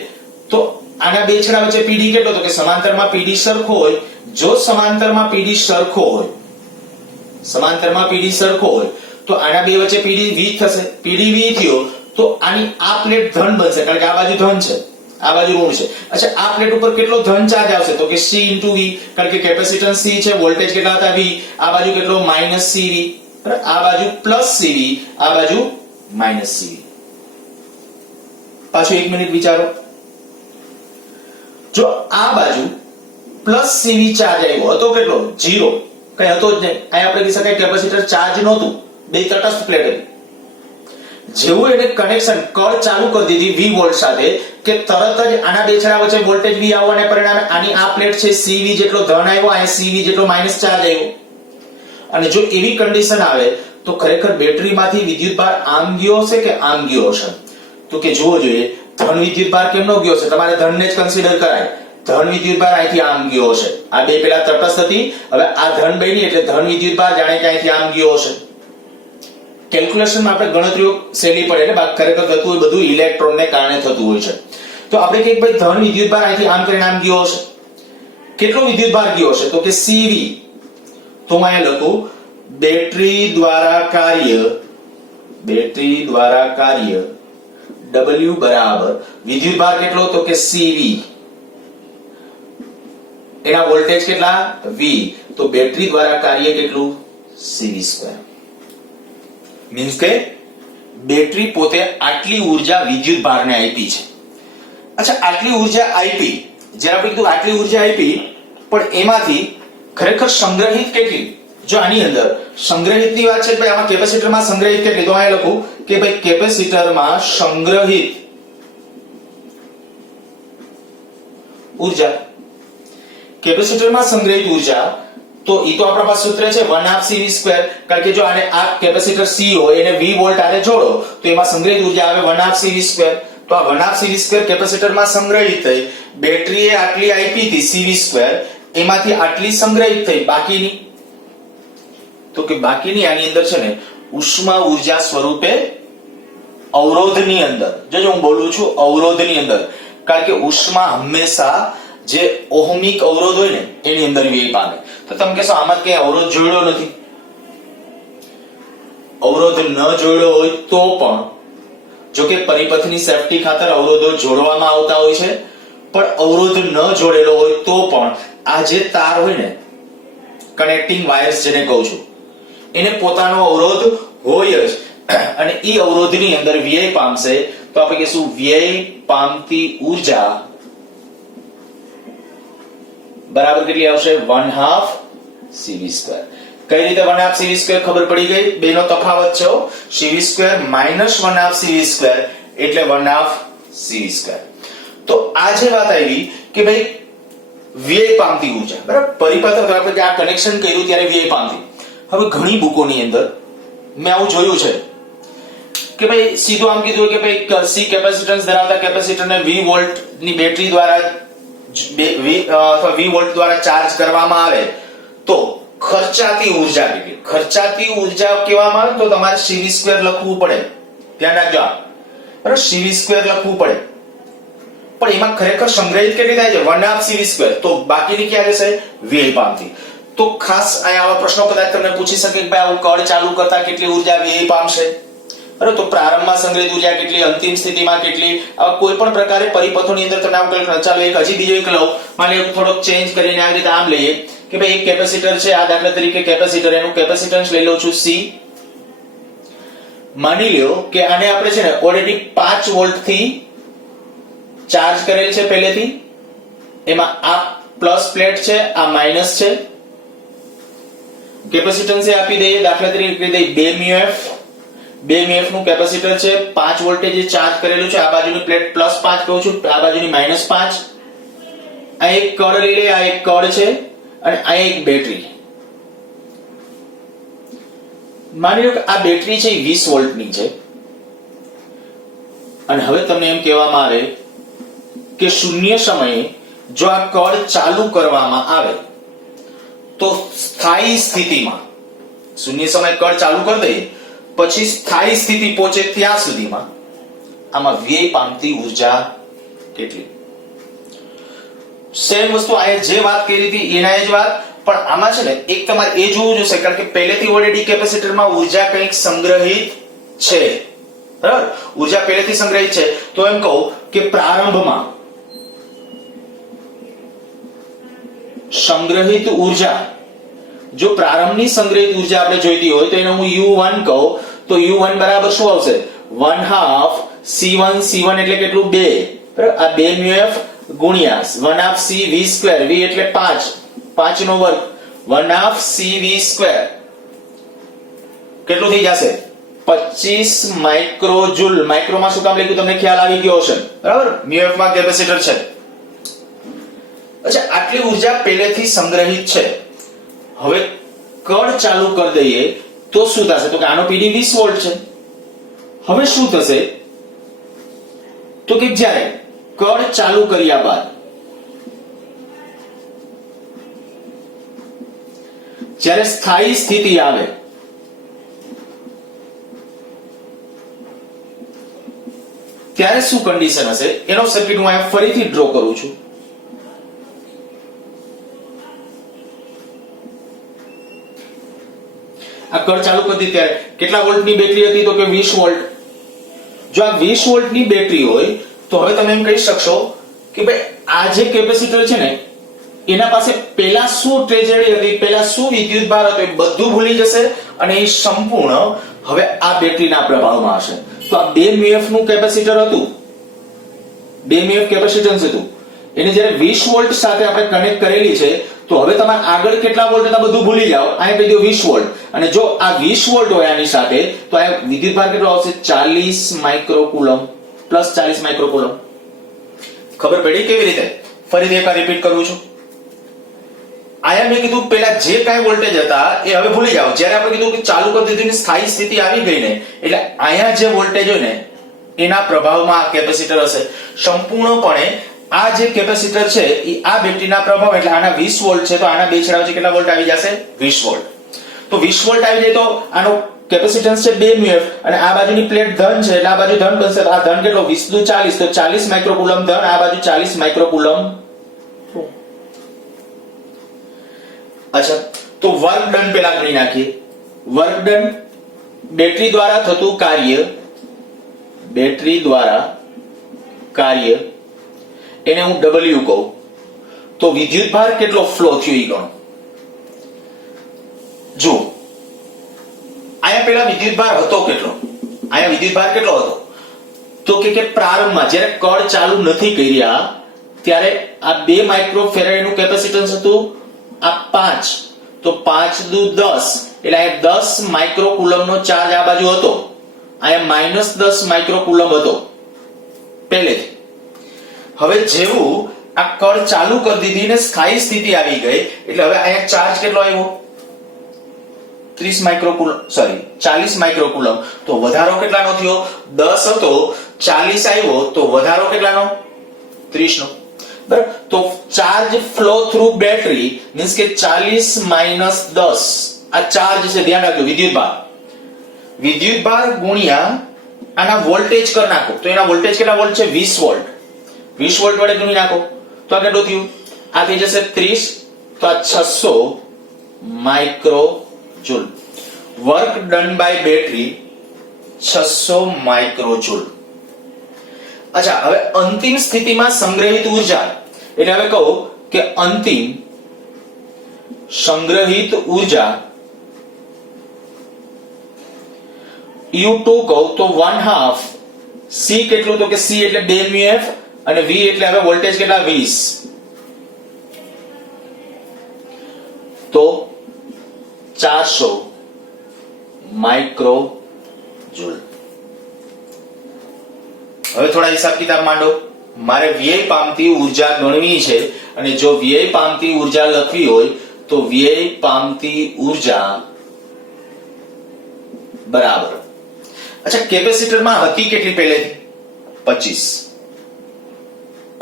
તો આના બે છેડા વચ્ચે PD કેટલો, તો કે સમાંતરમાં PD સરખો હોય. જો સમાંતરમાં PD સરખો હોય, સમાંતરમાં PD સરખો હોય તો આના બે વચ્ચે PD V થશે. PD V થયો તો આની આ પ્લેટ ધન બનશે કારણ કે આ બાજુ ધન છે, આ બાજુ ઋણ છે. અચ્છા, આ પ્લેટ ઉપર કેટલો ધન ચાર્જ આવશે તો કે C * V, કારણ કે કેપેસિટન્સ C છે, વોલ્ટેજ કેટલા હતા V, આ બાજુ કેટલો -CV, બરાબર, આ બાજુ +CV, આ બાજુ -CV. પાછું 1 મિનિટ વિચારો. જો આ બાજુ +CV ચાર્જ આવ્યો હતો કેટલો 0, કઈ હતો જ નહીં. અહીં આપણે કહી શકાય કેપેસિટર ચાર્જ નહોતું, બે તટસ્થ પ્લેટ હતી. જેવું એને કનેક્શન કળ ચાલુ કરી દીધી V વોલ્ટ સાથે કે તરત જ આના બે છેડા વચ્ચે વોલ્ટેજ V આવવાને પરિણામે આની આ પ્લેટ છે CV જેટલો ધન આવ્યો, અહીંયા CV જેટલો માઈનસ ચાર્જ આવ્યો. અને જો એવી કન્ડિશન આવે તો ખરેખર બેટરીમાંથી વિદ્યુતભાર આમ ગયો હશે કે આમ ગયો હશે, તો કે જોવો જોઈએ ધન વિદ્યુતભાર કેમનો ગયો છે. તમારે ધનને જ કન્સિડર કરાય. ધન વિદ્યુતભાર અહીંથી આમ ગયો હશે. આ બે પેલા તટસ્થ હતી, હવે આ ધન બની એટલે ધન વિદ્યુતભાર જાણે કે અહીંથી આમ ગયો હશે. કેલ્ક્યુલેશનમાં આપણે ગણતરીઓ સહેલી પડે એટલે ખરેખર થતું હોય બધું ઇલેક્ટ્રોનને કારણે થતું હોય છે. તો આપણે કહીએ ભાઈ ધન વિદ્યુતભાર અહીંથી આમ કરીને આમ ગયો હશે. કેટલો વિદ્યુતભાર ગયો હશે તો કે CV. તો હું અહીંયા લખું બેટરી દ્વારા કાર્ય W બરાબર વિદ્યુતભાર કેટલો તો કે CV, એના વોલ્ટેજ કેટલા V, તો બેટરી દ્વારા કાર્ય કેટલું CV². મીન્સ કે બેટરી પોતે આટલી ઉર્જા વિદ્યુતભારને આપી છે. અચ્છા, આટલી ઉર્જા આપી, જ્યારે આપણે કીધું આટલી ઉર્જા આપી, પણ એમાંથી ખરેખર સંગ્રહિત કેટલી, જો આની અંદર સંગ્રહિતની વાત છે ભાઈ આમાં કેપેસિટરમાં સંગ્રહિત કેટલી, તો અહીંયા લખું કે ભાઈ કેપેસિટરમાં સંગ્રહિત ઉર્જા, કેપેસિટરમાં સંગ્રહિત ઉર્જા તો ઈ તો આપણા પાસે સૂત્ર છે 1/2CV², કારણ કે જો આને આ કેપેસિટર C હોય એને V વોલ્ટ આને જોડો તો એમાં સંગ્રહિત ઉર્જા આવે 1/2CV². તો આ 1/2CV² કેપેસિટરમાં સંગ્રહિત થઈ, બેટરીએ આટલી આપી હતી CV², એમાંથી આટલી સંગ્રહિત થઈ, બાકીની તો કે બાકીની આની અંદર છે ને ઉષ્મા ઉર્જા સ્વરૂપે અવરોધની અંદર, જો હું બોલું છું અવરોધની અંદર, કારણ કે ઉષ્મા હંમેશા જે ઓહમિક અવરોધ હોય ને એની અંદર વ્યય પામે. તો તમે કહેશો આમાં કઈ અવરોધ જોડ્યો નથી. અવરોધ ન જોડ્યો હોય તો પણ જો કે પરિપથની સેફટી ખાતર અવરોધો જોડવામાં આવતા હોય છે, પણ અવરોધ ન જોડેલો હોય તો પણ આ જે તાર હોય ને, કનેક્ટિંગ વાયર્સ જેને કહું છું, એને પોતાનો અવરોધ હોય જ, અને એ અવરોધની અંદર વ્યય પામશે, તો આપણે કહીશું વ્યય પામતી ઊર્જા બરાબર કેટલી આવશે? 1/2 cv². કઈ રીતે 1/2 cv² ખબર પડી ગઈ? બેનો તફાવત છે cv² - 1/2 cv² એટલે 1/2 cv². તો આ જે વાત આવી કે ભાઈ વ્યય પામતી ઊર્જા, બરાબર, પરિપથ આપણે આ કનેક્શન કર્યું ત્યારે વ્યય પામતી. હવે ઘણી બુકોની અંદર મેં આવું જોયું છે કે ભાઈ સીધું આમ કીધું કે ભાઈ સી કેપેસિટન્સ ધરાવતા કેપેસિટરને 20 વોલ્ટ ની બેટરી દ્વારા અથવા 20 વોલ્ટ દ્વારા ચાર્જ કરવામાં આવે તો ખર્ચાતી ઊર્જા કેટલી? ખર્ચાતી ઊર્જા કહેવામાં આવે તો તમારે cv² લખવું પડે. ધ્યાન રાખજો, બરાબર, cv² લખવું પડે. પણ એમાં ખરેખર સંગ્રહિત કેટલી થાય છે? 1/2 cv². તો બાકીની ક્યાં જશે? વ્યય પામતી. તો ખાસ અહીંયા આવા પ્રશ્નો કદાચ તમને પૂછી શકે કે ભાઈ આવું કળ ચાલુ કરતા કેટલી ઊર્જા વ્યય પામશે, બરાબર, તો પ્રારંભમાં સંગ્રહિત ઊર્જા કેટલી, અંતિમ સ્થિતિમાં કેટલી, આવા કોઈ પણ પ્રકારે પરિપથોની અંદર તમને આમ કલ્પના. ચાલો એક હજી બીજો એક લઉં, માની લો થોડોક ચેન્જ કરીને આ રીતે આમ લઈએ કે ભાઈ એક કેપેસિટર છે, આ દાખલા તરીકે કેપેસિટર, એનું કેપેસિટન્સ લઈ લઉં છું C. માની લ્યો કે આને આપણે છે ને ઓલરેડી 5 વોલ્ટ થી ચાર્જ કરેલ છે પહેલેથી, એમાં આ પ્લસ પ્લેટ છે, આ માઈનસ છે. કેપેસિટન્સ આપી દઈએ, દાખલા તરીકે કહી દઈએ 2 μF. 2 μF નું કેપેસિટર છે, 5 વોલ્ટેજ ચાર્જ કરેલું છે, આ બાજુની પ્લેટ +5 કહું છું, આ બાજુની -5. આ એક કળ લઈ લે, આ એક કળ છે, અને આ એક બેટરી. માની લો કે આ બેટરી છે 20 વોલ્ટની છે, અને હવે તમને એમ કહેવામાં આવે કે શૂન્ય સમયે જો આ કળ ચાલુ કરવામાં આવે તો સ્થાયી સ્થિતિમાં, શૂન્ય સમયે કળ ચાલુ કરી દઈએ પછી સ્થાયી સ્થિતિ પહોંચે ત્યાં સુધીમાં આમાં વ્યય પામતી ઊર્જા કેટલી? સેમ વસ્તુ આ જે વાત કરી હતી એના જ વાત, પણ આમાં છે ને એક તમારે એ જોવું જોઈશે, કારણ કે પહેલેથી ઓલરેડી કેપેસિટરમાં ઊર્જા કંઈક સંગ્રહિત છે, બરાબર, ઊર્જા પહેલેથી સંગ્રહિત છે. તો એમ કહું કે પ્રારંભમાં સંગ્રહિત ઊર્જા, જો પ્રારંભની સંગ્રહિત ઊર્જા આપણે જોઈતી હોય તો એને હું U1 કહું, તો U1 બરાબર શું આવશે? 1/2 C1. C1 એટલે કેટલું? 2, બરાબર, આ 2 μF ગુણ્યા 1/2 cv², v એટલે 5, 5 નો વર્ગ, 1/2 cv², કેટલું થઈ જશે? 25 માઇક્રોજૂલ. માઇક્રોમાં શું કામ લખ્યું તમને ખ્યાલ આવી ગયો હશે, બરાબર, μF માં કેપેસિટર છે. અચ્છા, આટલી ઊર્જા પહેલેથી સંગ્રહિત છે. હવે કળ ચાલુ કરી દઈએ તો શું થશે? તો કે આનો PD 20 વોલ્ટ છે. હવે શું થશે? તો કે જ્યારે કળ ચાલુ કર્યા બાદ જ્યારે સ્થાયી સ્થિતિ આવે ત્યારે શું કન્ડિશન હશે? એનો સર્કિટ હું અહીંયા ફરીથી ડ્રો કરું છું. આ કળ ચાલુ કરતી ત્યારે કેટલા વોલ્ટની બેટરી હતી? તો કે 20 વોલ્ટ. જો આ 20 વોલ્ટની બેટરી હોય તો હવે તમે એમ કહી શકશો કે ભાઈ આ જે કેપેસિટર છે ને એના પાસે પહેલા શું ટ્રેજેડી હતી, પહેલા શું વિદ્યુતભાર હતો, એ બધું ભૂલી જશે અને એ સંપૂર્ણ હવે આ બેટરીના પ્રભાવમાં હશે. તો આ 2 μF નું કેપેસિટર હતું, 2 μF કેપેસિટન્સ હતું, એને જ્યારે 20 વોલ્ટ સાથે આપણે કનેક્ટ કરેલી છે, તો હવે તમારે આગળ કેટલા વોલ્ટ હતા બધું ભૂલી જાઓ, અહીંયા કહી દો 20 વોલ્ટ. અને જો આ 20 વોલ્ટ હોય આની સાથે, તો આ વિદ્યુતભાર કેટલો આવશે? 40 માઇક્રોકુલમ પ્લસ 40 માઇક્રોકુલમ. ખબર પડી કેવી રીતે? ફરીથી એકવાર રિપીટ કરું છું. આયા મેં કીધું પેલા જે કાંઈ વોલ્ટેજ હતા એ હવે ભૂલી જાઓ. જ્યારે આપણે કીધું કે ચાલુ કરી દીધું ને સ્થાયી સ્થિતિ આવી ગઈ ને, એટલે આયા જે વોલ્ટેજ હોય ને એના પ્રભાવમાં આ કેપેસિટર હશે. સંપૂર્ણપણે આ જે કેપેસિટર છે એ આ બેટરીના પ્રભાવ, એટલે આના 20 વોલ્ટ છે તો આના બે છેડા વચ્ચે કેટલા વોલ્ટ આવી જશે? 20 વોલ્ટ. તો 20 વોલ્ટ આવી જાય તો આનો કેપેસિટન્સ છે 2 μF, અને આ બાજુની પ્લેટ ધન છે એટલે આ બાજુ ધન બનશે. તો આ ધન કેટલો? 20 * 40, તો 40 માઇક્રોકુલમ ધન, આ બાજુ 40 માઇક્રોકુલમ. અચ્છા, તો વર્ક ડન પેલા ગણી નાખીએ. વર્ક ડન, બેટરી દ્વારા થતું કાર્ય, બેટરી દ્વારા કાર્ય, એને હું W કહું. તો વિદ્યુતભાર કેટલો ફ્લો થયો ઈ ગણો. જો અહીંયા પેલા વિદ્યુતભાર હતો કેટલો, અહીંયા વિદ્યુતભાર કેટલો હતો, તો કે પ્રારંભમાં જ્યારે કળ ચાલુ નથી કર્યા ત્યારે આ 2 માઇક્રોફેરાડ નું કેપેસિટન્સ હતું, આ 5, તો 5 દુ 10 એટલે આ 10 માઇક્રોકુલમ નો ચાર્જ આ બાજુ હતો, અહીંયા -10 માઇક્રોકુલમ હતો પહેલેથી. હવે જેવું આ કળ ચાલુ કરી દીધી ને સ્થાયી સ્થિતિ આવી ગઈ એટલે હવે અહીંયા ચાર્જ કેટલો આવ્યો, 30 માઇક્રોકુલમ, સોરી 40 માઇક્રોકુલમ. તો વધારો કેટલાનો થયો, 10 હતો 40 આવ્યો તો વધારો કેટલાનો, 30 નો. બરાબર. તો charge flow through battery means કે 40 - 10 આ ચાર્જ છે, ધ્યાન રાખજો. વિદ્યુતભાર ગુણ્યા આના વોલ્ટેજ કરી નાખો તો એના વોલ્ટેજ કેટલા વોલ્ટ છે, 20 વોલ્ટ. 20 વોલ્ટ વડે ગુણી નાખો તો આ કેટલું થયું, આ થઈ જશે 30, તો આ 600 micro joule. Work done by battery 600 micro joule. અચ્છા, હવે અંતિમ સ્થિતિમાં સંગ્રહિત ઉર્જા એટલે હવે કહો કે અંતિમ સંગ્રહિત ઉર્જા U2 કહો તો 1/2 C કેટલું, તો કે C એટલે 2 μF અને V એટલે હવે વોલ્ટેજ કેટલા, 20, તો 400 માઇક્રો જૂલ. હવે થોડા હિસાબ કિતાબ માંડો. મારે વ્યય પામતી ઉર્જા ગણવી છે અને જો વ્યય પામતી ઉર્જા લખવી હોય તો વ્યય પામતી ઉર્જા બરાબર. અચ્છા, કેપેસિટરમાં હતી કેટલી પહેલેથી, 25.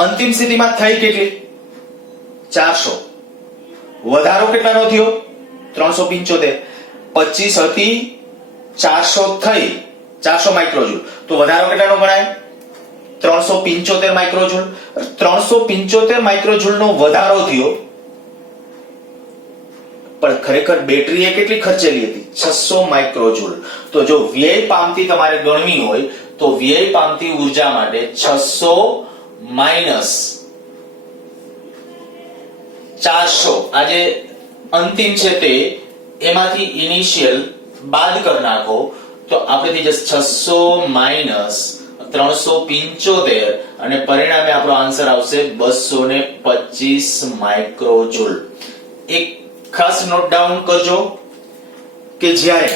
અંતિમ સ્થિતિમાં થઈ કેટલી, 400. વધારો કેટલાનો થયો, 375. 25 હતી 400 થઈ 400 માઇક્રોજૂલ, તો વધારો કેટલાનો ગણાય, 375 માઇક્રોજૂલ. 375 માઇક્રોજૂલ નો વધારો થયો, પણ ખરેખર બેટરી એ કેટલી ખર્ચેલી હતી, 600 માઇક્રોજૂલ. તો જો વ્યય પામતી તમારે ગણવી હોય તો વ્યય પામતી ઉર્જા માટે 600 માઈનસ 400 આ જે અંતિમ છે તે એમાંથી ઇનિશિયલ બાદ કરી નાખો તો આપણે થઈ જશે 600 માઈનસ 375 અને પરિણામે આપણો આન્સર આવશે 225 માઇક્રોજૂલ. એક ખાસ નોટ ડાઉન કરજો કે જ્યારે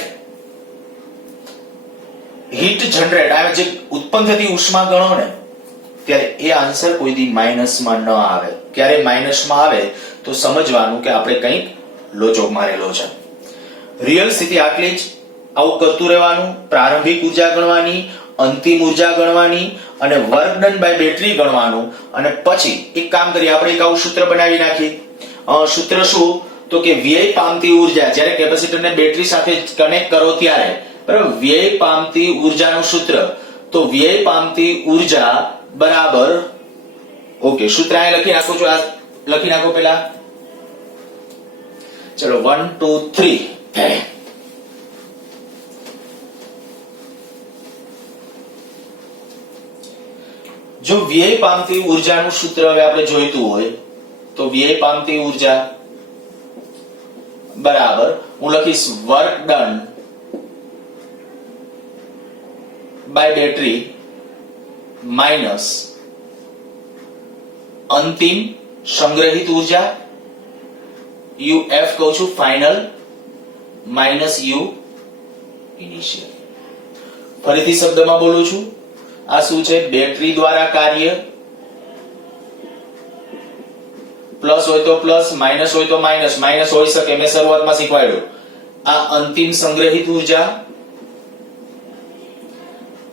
હીટ જનરેટ આવે, જે ઉત્પન્ન થતી ઉષ્મા ગણો ને ત્યારે એ આન્સર કોઈ દી માઇનસમાં ન આવે. ક્યારે માઇનસમાં આવે તો સમજવાનું કે આપણે કંઈક લોચો મારેલો છે. રિયલ સ્થિતિ આટલી જ. આવું કરતું રહેવાનું. પ્રારંભિક ઉર્જા ગણવાની, અંતિમ ઉર્જા ગણવાની અને વર્ક ડન બાય બેટરી ગણવાનું. અને પછી એક કામ કરીએ, આપણે એક આવું સૂત્ર બનાવી નાખીએ. સૂત્ર શું, તો કે વ્યય પામતી ઉર્જા જ્યારે કેપેસિટરને બેટરી સાથે કનેક્ટ કરો ત્યારે, બરાબર, વ્યય પામતી ઉર્જાનું સૂત્ર, તો વ્યય પામતી ઉર્જા બરાબર, ઓકે, સૂત્ર અહીં લખી નાખું છું. આ લખી નાખો પેલા, ચલો 1 2 3. જો વ્યય પામતી ઉર્જાનું સૂત્ર હવે આપણે જોઈતું હોય તો વ્યય પામતી ઉર્જા બરાબર હું લખીશ work done by battery minus અંતિમ સંગ્રહિત ઉર્જા UF કહું છું ફાઇનલ માઇનસ U ઇનિશિયલ. ફરીથી શબ્દમાં બોલું છું, આ શું છે, બેટરી દ્વારા કાર્ય, પ્લસ હોય તો પ્લસ, માઇનસ હોય તો માઇનસ, માઇનસ હોઈ શકે, મેં શરૂઆતમાં શીખવાડ્યું. આ અંતિમ સંગ્રહિત ઉર્જા,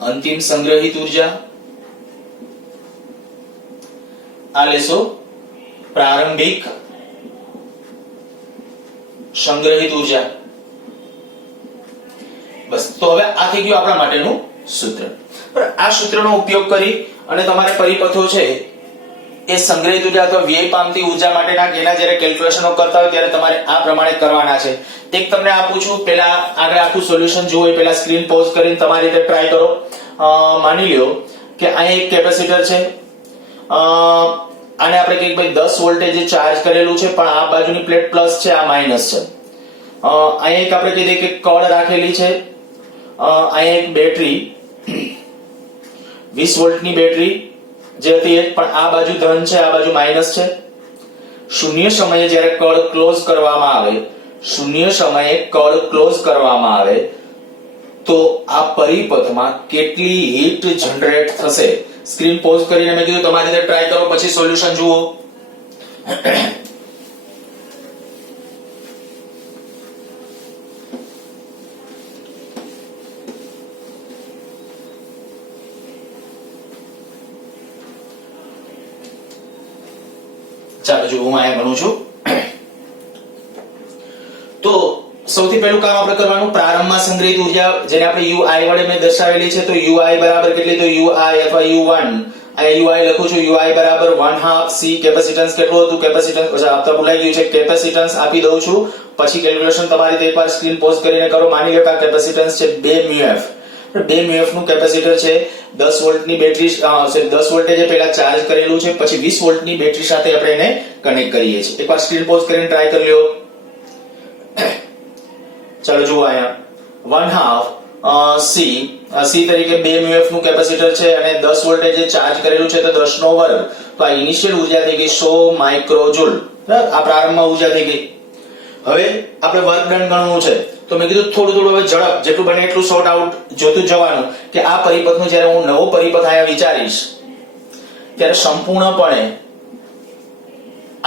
અંતિમ સંગ્રહિત ઉર્જા, આ લેશો પ્રારંભિક સંગ્રહિત ઉર્જા. બસ, તો હવે આ થઈ ગયું આપણા માટેનું સૂત્ર. આ સૂત્રનો ઉપયોગ કરી અને તમારે પરિપથો છે એ સંગ્રહિત ઉર્જા અથવા વ્યય પામતી ઉર્જા માટેના એના જ્યારે કેલ્ક્યુલેશનો કરતા હોય ત્યારે તમારે આ પ્રમાણે કરવાના છે. એક તમને આપું છું, પહેલા આગળ આખું સોલ્યુશન જુઓ, પહેલા સ્ક્રીન પોઝ કરીને તમારી રીતે ટ્રાય કરો. માની લ્યો કે અહીં એક કેપેસિટર છે, આને આપણે કહીએ ભાઈ 10 વોલ્ટેજ ચાર્જ કરેલું છે, પણ આ બાજુની પ્લેટ પ્લસ છે, આ માઇનસ છે. અહીંયા એક આપણે કહી દઈએ કે કળ રાખેલી છે, અહીંયા એક બેટરી 20 વોલ્ટની બેટરી જે હતી પણ આ બાજુ ધન છે, આ બાજુ માઇનસ છે. શૂન્ય સમયે જ્યારે કળ ક્લોઝ કરવામાં આવે, શૂન્ય સમયે કળ ક્લોઝ કરવામાં આવે તો આ પરિપથમાં કેટલી હીટ જનરેટ થશે? સ્ક્રીન પોઝ કરીને મેં કીધું તમારી રીતે ટ્રાય કરો, પછી સોલ્યુશન જુઓ. ચાલો જો હું અહીંયા ગણું છું. તો સૌથી પહેલું કામ આપણે કરવાનું, પ્રારંભમાં સંગ્રહિત ઉર્જા જેને આપણે UI વડે મેં દર્શાવેલી છે, તો UI બરાબર કેટલી? તો UI અથવા U1, અહીંયા UI લખું છું, UI બરાબર 1/2 C. કેપેસિટન્સ કેટલું હતું? કેપેસિટન્સ આપતા ભૂલાઈ ગયું છે, કેપેસિટન્સ આપી દઉં છું, પછી કેલ્ક્યુલેશન તમારી રીતે એકવાર સ્ક્રીન પોઝ કરીને કરો. માની લો કે આ કેપેસિટન્સ છે 2 μF. 2 μF નું કેપેસિટર છે, 10 વોલ્ટની બેટરી 10 વોલ્ટેજે પહેલા ચાર્જ કરેલું છે, પછી 20 વોલ્ટની બેટરી સાથે આપણે એને કનેક્ટ કરીએ છીએ. એકવાર સ્ક્રીન પોઝ કરીને ટ્રાય કરી લ્યો. ચાલો જુઓ અહીંયા 1/2 C તરીકે 2 μF નું કેપેસિટર છે અને 10 વોલ્ટેજે ચાર્જ કરેલું છે, તો 10 નો વર્ગ. તો આ ઇનિશિયલ ઉર્જા થઈ ગઈ 100 માઇક્રોજૂલ. આ પ્રારંભમાં ઉર્જા થઈ ગઈ. હવે આપણે વર્ક ડન ગણવું છે, તો મેં કીધું થોડું હવે ઝડપ જેટલું બને એટલું શોર્ટ આઉટ જોતું જવાનું કે આ પરિપથનું જ્યારે હું નવો પરિપથ અહીંયા વિચારીશ ત્યારે સંપૂર્ણપણે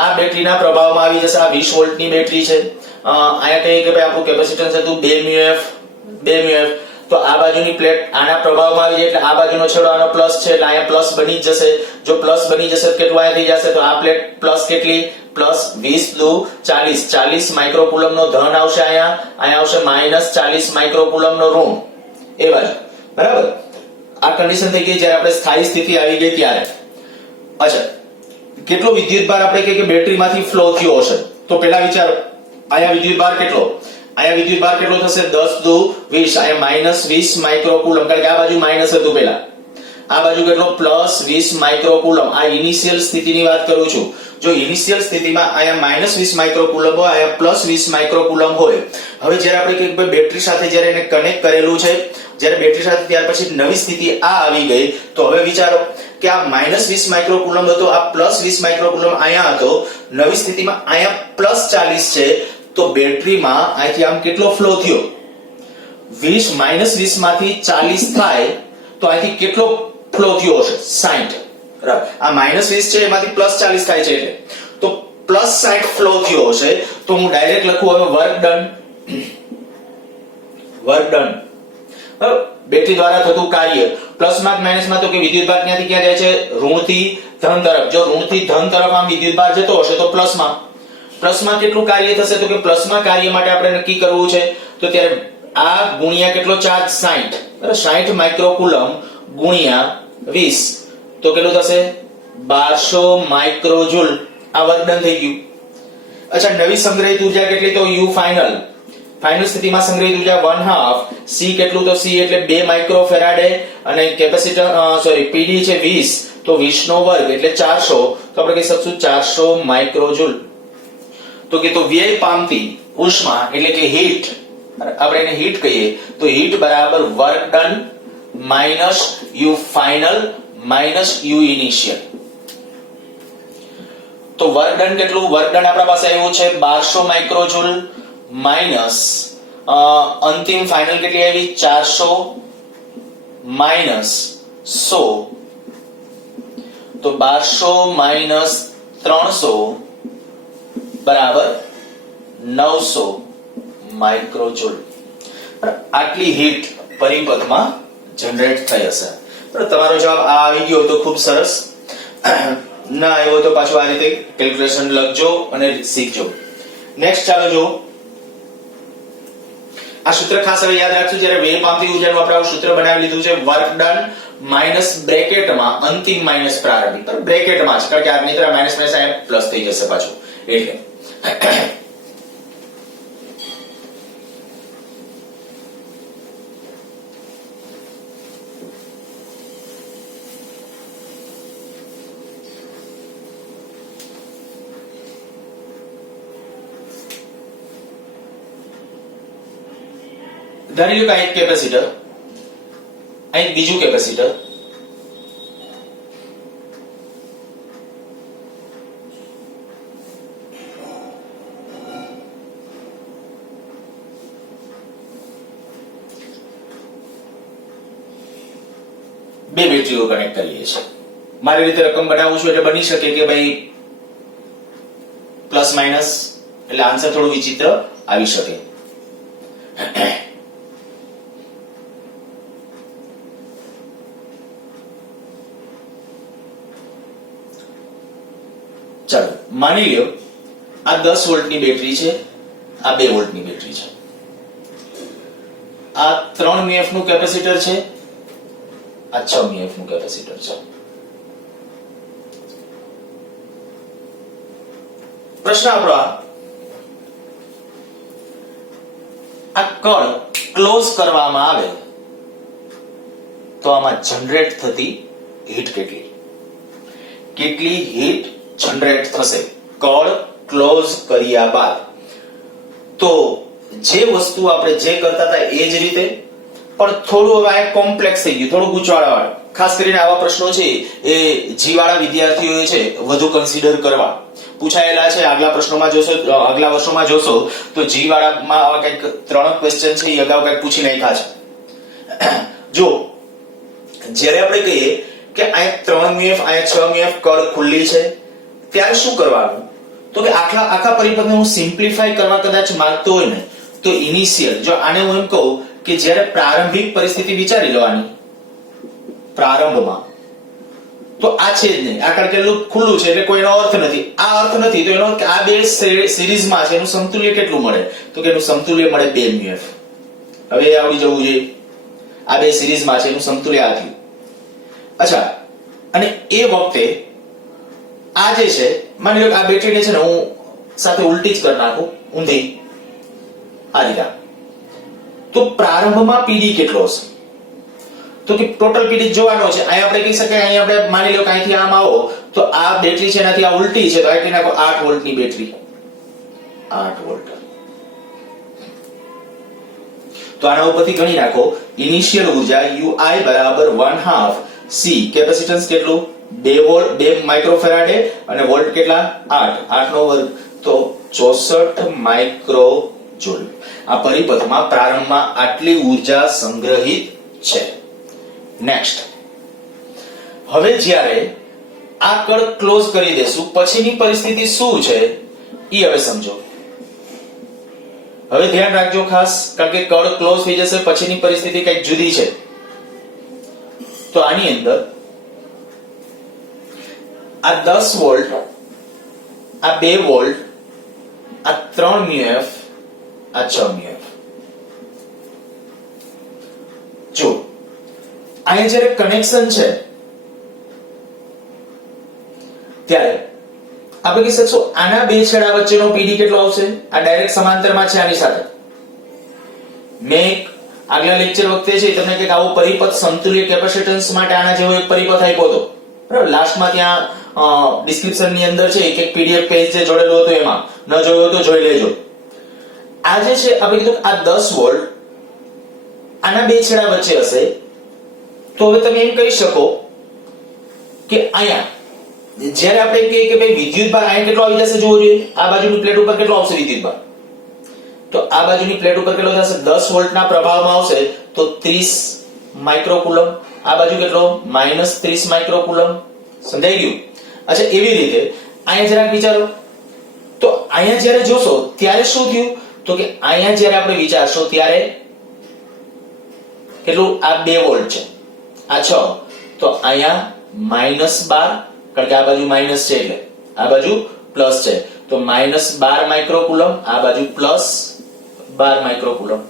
આ બેટરીના પ્રભાવમાં આવી જશે. આ 20 વોલ્ટની બેટરી છે, અહીંયા કહીએ કે ભાઈ આપણું કેપેસિટન્સ હતું 2 μF. તો આ બાજુની પ્લેટ આના પ્રભાવમાં આવી જાય એટલે આ બાજુનો છેડો આનો પ્લસ છે, એટલે અહીંયા પ્લસ બની જ જશે. જો પ્લસ બની જશે તો કેટલું અહીંયા થઈ જશે? તો આ પ્લેટ પ્લસ કેટલી? પ્લસ 20 દુ 40, 40 માઇક્રોકુલમ નો ધન આવશે, અહીંયા આવશે માઇનસ 40 માઇક્રોકુલમ નો ઋણ એ બાજુ. બરાબર, આ કન્ડિશન થઈ ગઈ જ્યારે આપણે સ્થાયી સ્થિતિ આવી ગઈ ત્યારે. અચ્છા, કેટલો વિદ્યુતભાર આપણે કહીએ કે બેટરીમાંથી ફ્લો થયો હશે? તો પહેલા વિચારો, અહીંયા વિદ્યુતભાર કેટલો? અહીંયા વિદ્યુતભાર કેટલો થશે? 10 દુ 20, અહીંયા માઇનસ 20 માઇક્રોકુલમ, કારણ કે આ બાજુ માઇનસ હતું પહેલા, આ બાજુ કેટલો? પ્લસ 20 માઇક્રોકુલમ. આ ઇનિશિયલ સ્થિતિની વાત કરું છું. જો ઇનિશિયલ સ્થિતિમાં અહીંયા માઇનસ 20 માઇક્રોકુલમ હોય, અહીંયા પ્લસ 20 માઇક્રોકુલમ હોય. હવે જ્યારે આપણે કહીએ કે બેટરી સાથે જ્યારે એને કનેક્ટ કરેલું છે, જ્યારે બેટરી સાથે ત્યાર પછી નવી સ્થિતિ આ આવી ગઈ, તો હવે વિચારો કે આ માઇનસ 20 માઇક્રોકુલમ હતો, આ પ્લસ 20 માઇક્રોકુલમ અહીંયા હતો, નવી સ્થિતિમાં અહીંયા પ્લસ 40 છે, તો બેટરીમાં અહીંથી આમ કેટલો ફ્લો થયો? 20 માઇનસ 20 માંથી 40 થાય તો અહીંથી કેટલો ફ્લો થયો હશે? 60. બરાબર, આ માઇનસ 20 છે એમાંથી પ્લસ 40 થાય છે એટલે તો પ્લસ 60 ફ્લો થયો હશે. તો હું ડાયરેક્ટ લખું હવે વર્ક ડન. બેટરી દ્વારા થતું કાર્ય પ્લસમાં માઇનસમાં, તો કે વિદ્યુતભાર ક્યાંથી ક્યાં જાય છે? ઋણથી ધન તરફ. જો ઋણથી ધન તરફ આમ વિદ્યુતભાર જતો હશે તો પ્લસમાં કેટલું કાર્ય થશે? તો કે પ્લસમાં કાર્ય માટે આપણે નક્કી કરવું છે, તો ત્યારે આ ગુણ્યા કેટલો ચાર્જ? 60. બરાબર, 60 માઇક્રોકુલમ ગુણ્યા 20 તો કેટલું થશે? 1200 માઇક્રોજૂલ. આ વર્ક ડન થઈ ગયું. અચ્છા, નવી સંગ્રહિત ઉર્જા કેટલી? તો U ફાઇનલ સ્થિતિમાં સંગ્રહિત ઉર્જા 1/2 C કેટલું? તો C એટલે 2 માઇક્રોફેરાડે અને કેપેસિટર PD છે 20, તો 20 નો વર્ગ એટલે 400, તો આપણે કહી શકશું 400 માઇક્રોજૂલ. તો કે તો વ્યય પામતી ઉષ્મા એટલે કે હીટ, આપણે એને હીટ કહીએ, તો હીટ બરાબર work done minus U final minus U initial. તો વર્ક ડન કેટલું? વર્ક ડન આપણા પાસે આવ્યું છે 1200 માઇક્રોજૂલ માઇનસ અંતિમ ફાઇનલ કેટલી આવી? 400 માઇનસ 100, તો 1200 માઇનસ 300 બરાબર 900 માઇક્રોજૂલ. આટલી હીટ પરિપથમાં જનરેટ થઈ હશે. તમારો જવાબ આ આવી ગયો તો ખૂબ સરસ, ના આવ્યો તો પાછું આ રીતે કેલ્ક્યુલેશન લખજો અને શીખજો. નેક્સ્ટ ચાલો જો આ સૂત્ર ખાસ હવે યાદ રાખજો. જ્યારે વ્યય પામતી ઉર્જાનું આપણે આ સૂત્ર બનાવી લીધું છે, વર્ક ડન માઇનસ બ્રેકેટમાં અંતિમ માઇનસ પ્રારંભિક, બ્રેકેટમાં છે કારણ કે આ મિત્ર માઇનસ માઇનસ અહીંયા પ્લસ થઈ જશે પાછું એટલે. ધારી લો કે આ એક કેપેસિટર, આ એક બીજું કેપેસિટર, બે બેટરીઓ કનેક્ટ કરીએ છીએ. મારી રીતે રકમ બનાવું છું એટલે બની શકે કે ભાઈ પ્લસ માઇનસ એટલે આન્સર થોડું વિચિત્ર આવી શકે. ચાલો માની લ્યો આ 10 વોલ્ટની બેટરી છે, આ 2 વોલ્ટની બેટરી છે, આ 3 મીએફ નું કેપેસિટર છે, આ 6 મીએફ નું કેપેસિટર છે. પ્રશ્ન આપણો આ કળ ક્લોઝ કરવામાં આવે તો આમાં જનરેટ થતી હીટ કેટલી હીટ જનરેટ થશે કળ ક્લોઝ કર્યા બાદ? તો જે વસ્તુ આપણે જે કરતા હતા એ જ રીતે, પણ થોડું હવે આ કોમ્પ્લેક્સ થઈ ગયું, થોડું ગૂંચવાડાવાળું. ખાસ કરીને આવા પ્રશ્નો છે એ જી વાળા વિદ્યાર્થીઓએ છે વધુ કન્સિડર કરવા. પૂછાયેલા છે આગલા પ્રશ્નોમાં જોશો, આગલા વર્ષોમાં જોશો તો જી વાળામાં આવા કંઈક 3 ક્વેશ્ચન છે એ અગાઉ કંઈક પૂછી નાખ્યા છે. જો જ્યારે આપણે કહીએ કે આ 3 મીએફ આ 6 મીએફ કળ ખુલ્લી છે ત્યારે શું કરવાનું? તો કે આખા પરિપથને હું સિમ્પ્લિફાય કરવા કદાચ માંગતો હોય ને તો ઇનિશિયલ, જો આને હું એમ કહું કે જ્યારે પ્રારંભિક પરિસ્થિતિ વિચારી લેવાની પ્રારંભમાં, તો આ છે જ નહીં, આ કડકેલું ખુલ્લું છે એટલે કોઈનો અર્થ નથી. આ અર્થ નથી તો એનો અર્થ આ બે સિરીઝમાં છે, એનું સમતુલ્ય કેટલું મળે? તો કે એનું સમતુલ્ય મળે 2 મ્યુએફ. હવે આવડી જવું જોઈએ, આ બે સિરીઝમાં છે એનું સમતુલ્ય આ થયું. અચ્છા, અને એ વખતે આ જે છે માની લો કે આ બેટરીને છે ને હું સાથે ઉલટી જ કરી નાખું, ઊંધી આ રીતે, તો પ્રારંભમાં પીડી કેટલો હશે? તો કે ટોટલ પીડી જોવાનો છે. અહીં આપણે કહી શકીએ, અહીં આપણે માની લો કે અહીંથી આમ આવો તો આ બેટરી છે એનાથી આ ઉલટી છે તો અહીંથી નાખો 8 વોલ્ટની બેટરી, 8 વોલ્ટ. તો આના ઉપરથી ગણી નાખો ઇનિશિયલ ઉર્જા UI બરાબર 1/2 C, કેપેસિટન્સ કેટલું 2 વોલ્ટ 2 માઇક્રોફેરાડે અને વોલ્ટ કેટલા 8 નો વર્ગ તો 64 માઇક્રો જૂલ. આ પરિપથમાં પ્રારંભમાં આટલી ઉર્જા સંગ્રહિત છે. નેક્સ્ટ, હવે જ્યારે આ કળ ક્લોઝ કરી દેશું પછીની પરિસ્થિતિ શું છે ઈ હવે સમજો. હવે ધ્યાન રાખજો ખાસ, કારણ કે કળ ક્લોઝ થઈ જશે પછીની પરિસ્થિતિ કંઈક જુદી છે. તો આની અંદર આ 10 વોલ્ટ, આ 2 વોલ્ટ, આ 3 મ્યુએફ, આ 6 મ્યુએફ. જો અહીંયા જ્યારે કનેક્શન છે ત્યારે આપણે કહી શકશું આના બે છેડા વચ્ચેનો પીડી કેટલો આવશે? આ ડાયરેક્ટ સમાંતરમાં છે આની સાથે. મેં આગલા લેક્ચર વખતે છે તમને કંઈક આવો પરિપથ સમતુલ્ય કેપેસિટન્સ માટે આના જેવો એક પરિપથ આપ્યો હતો, બરાબર? લાસ્ટમાં ત્યાં ડિસ્ક્રિપ્શન ની અંદર છે એક પીડીએફ પેજ જે જોડેલું હતું, એમાં ન જોયો તો જોઈ લેજો. આ જે છે આપણે કીધું આ 10 વોલ્ટ આના બે છેડા વચ્ચે હશે, તો હવે તમે એમ કહી શકો કે અહીંયા જ્યારે આપણે કહીએ કે ભાઈ વિદ્યુતભાર અહીંયા કેટલો આવી જશે જોવો જોઈએ, આ બાજુની પ્લેટ ઉપર કેટલો આવશે વિદ્યુતભાર? તો આ બાજુની પ્લેટ ઉપર કેટલો થશે? 10 વોલ્ટના પ્રભાવમાં આવશે તો 30 માઇક્રોકુલમ. આ બાજુ કેટલો? -30 માઇક્રોકુલમ. સમજાઈ ગયું? અચ્છા, એવી રીતે અહીંયા જરાક વિચારો તો અહીંયા જ્યારે જોશો ત્યારે શું થયું? તો કે અહીંયા જ્યારે આપણે વિચારશો ત્યારે કેટલું? આ 2 વોલ્ટ છે, આ 6, તો અહીંયા -12, કારણ કે આ બાજુ માઈનસ છે એટલે આ બાજુ પ્લસ છે, તો -12 માઇક્રોકુલમ, આ બાજુ +12 માઇક્રોકુલમ.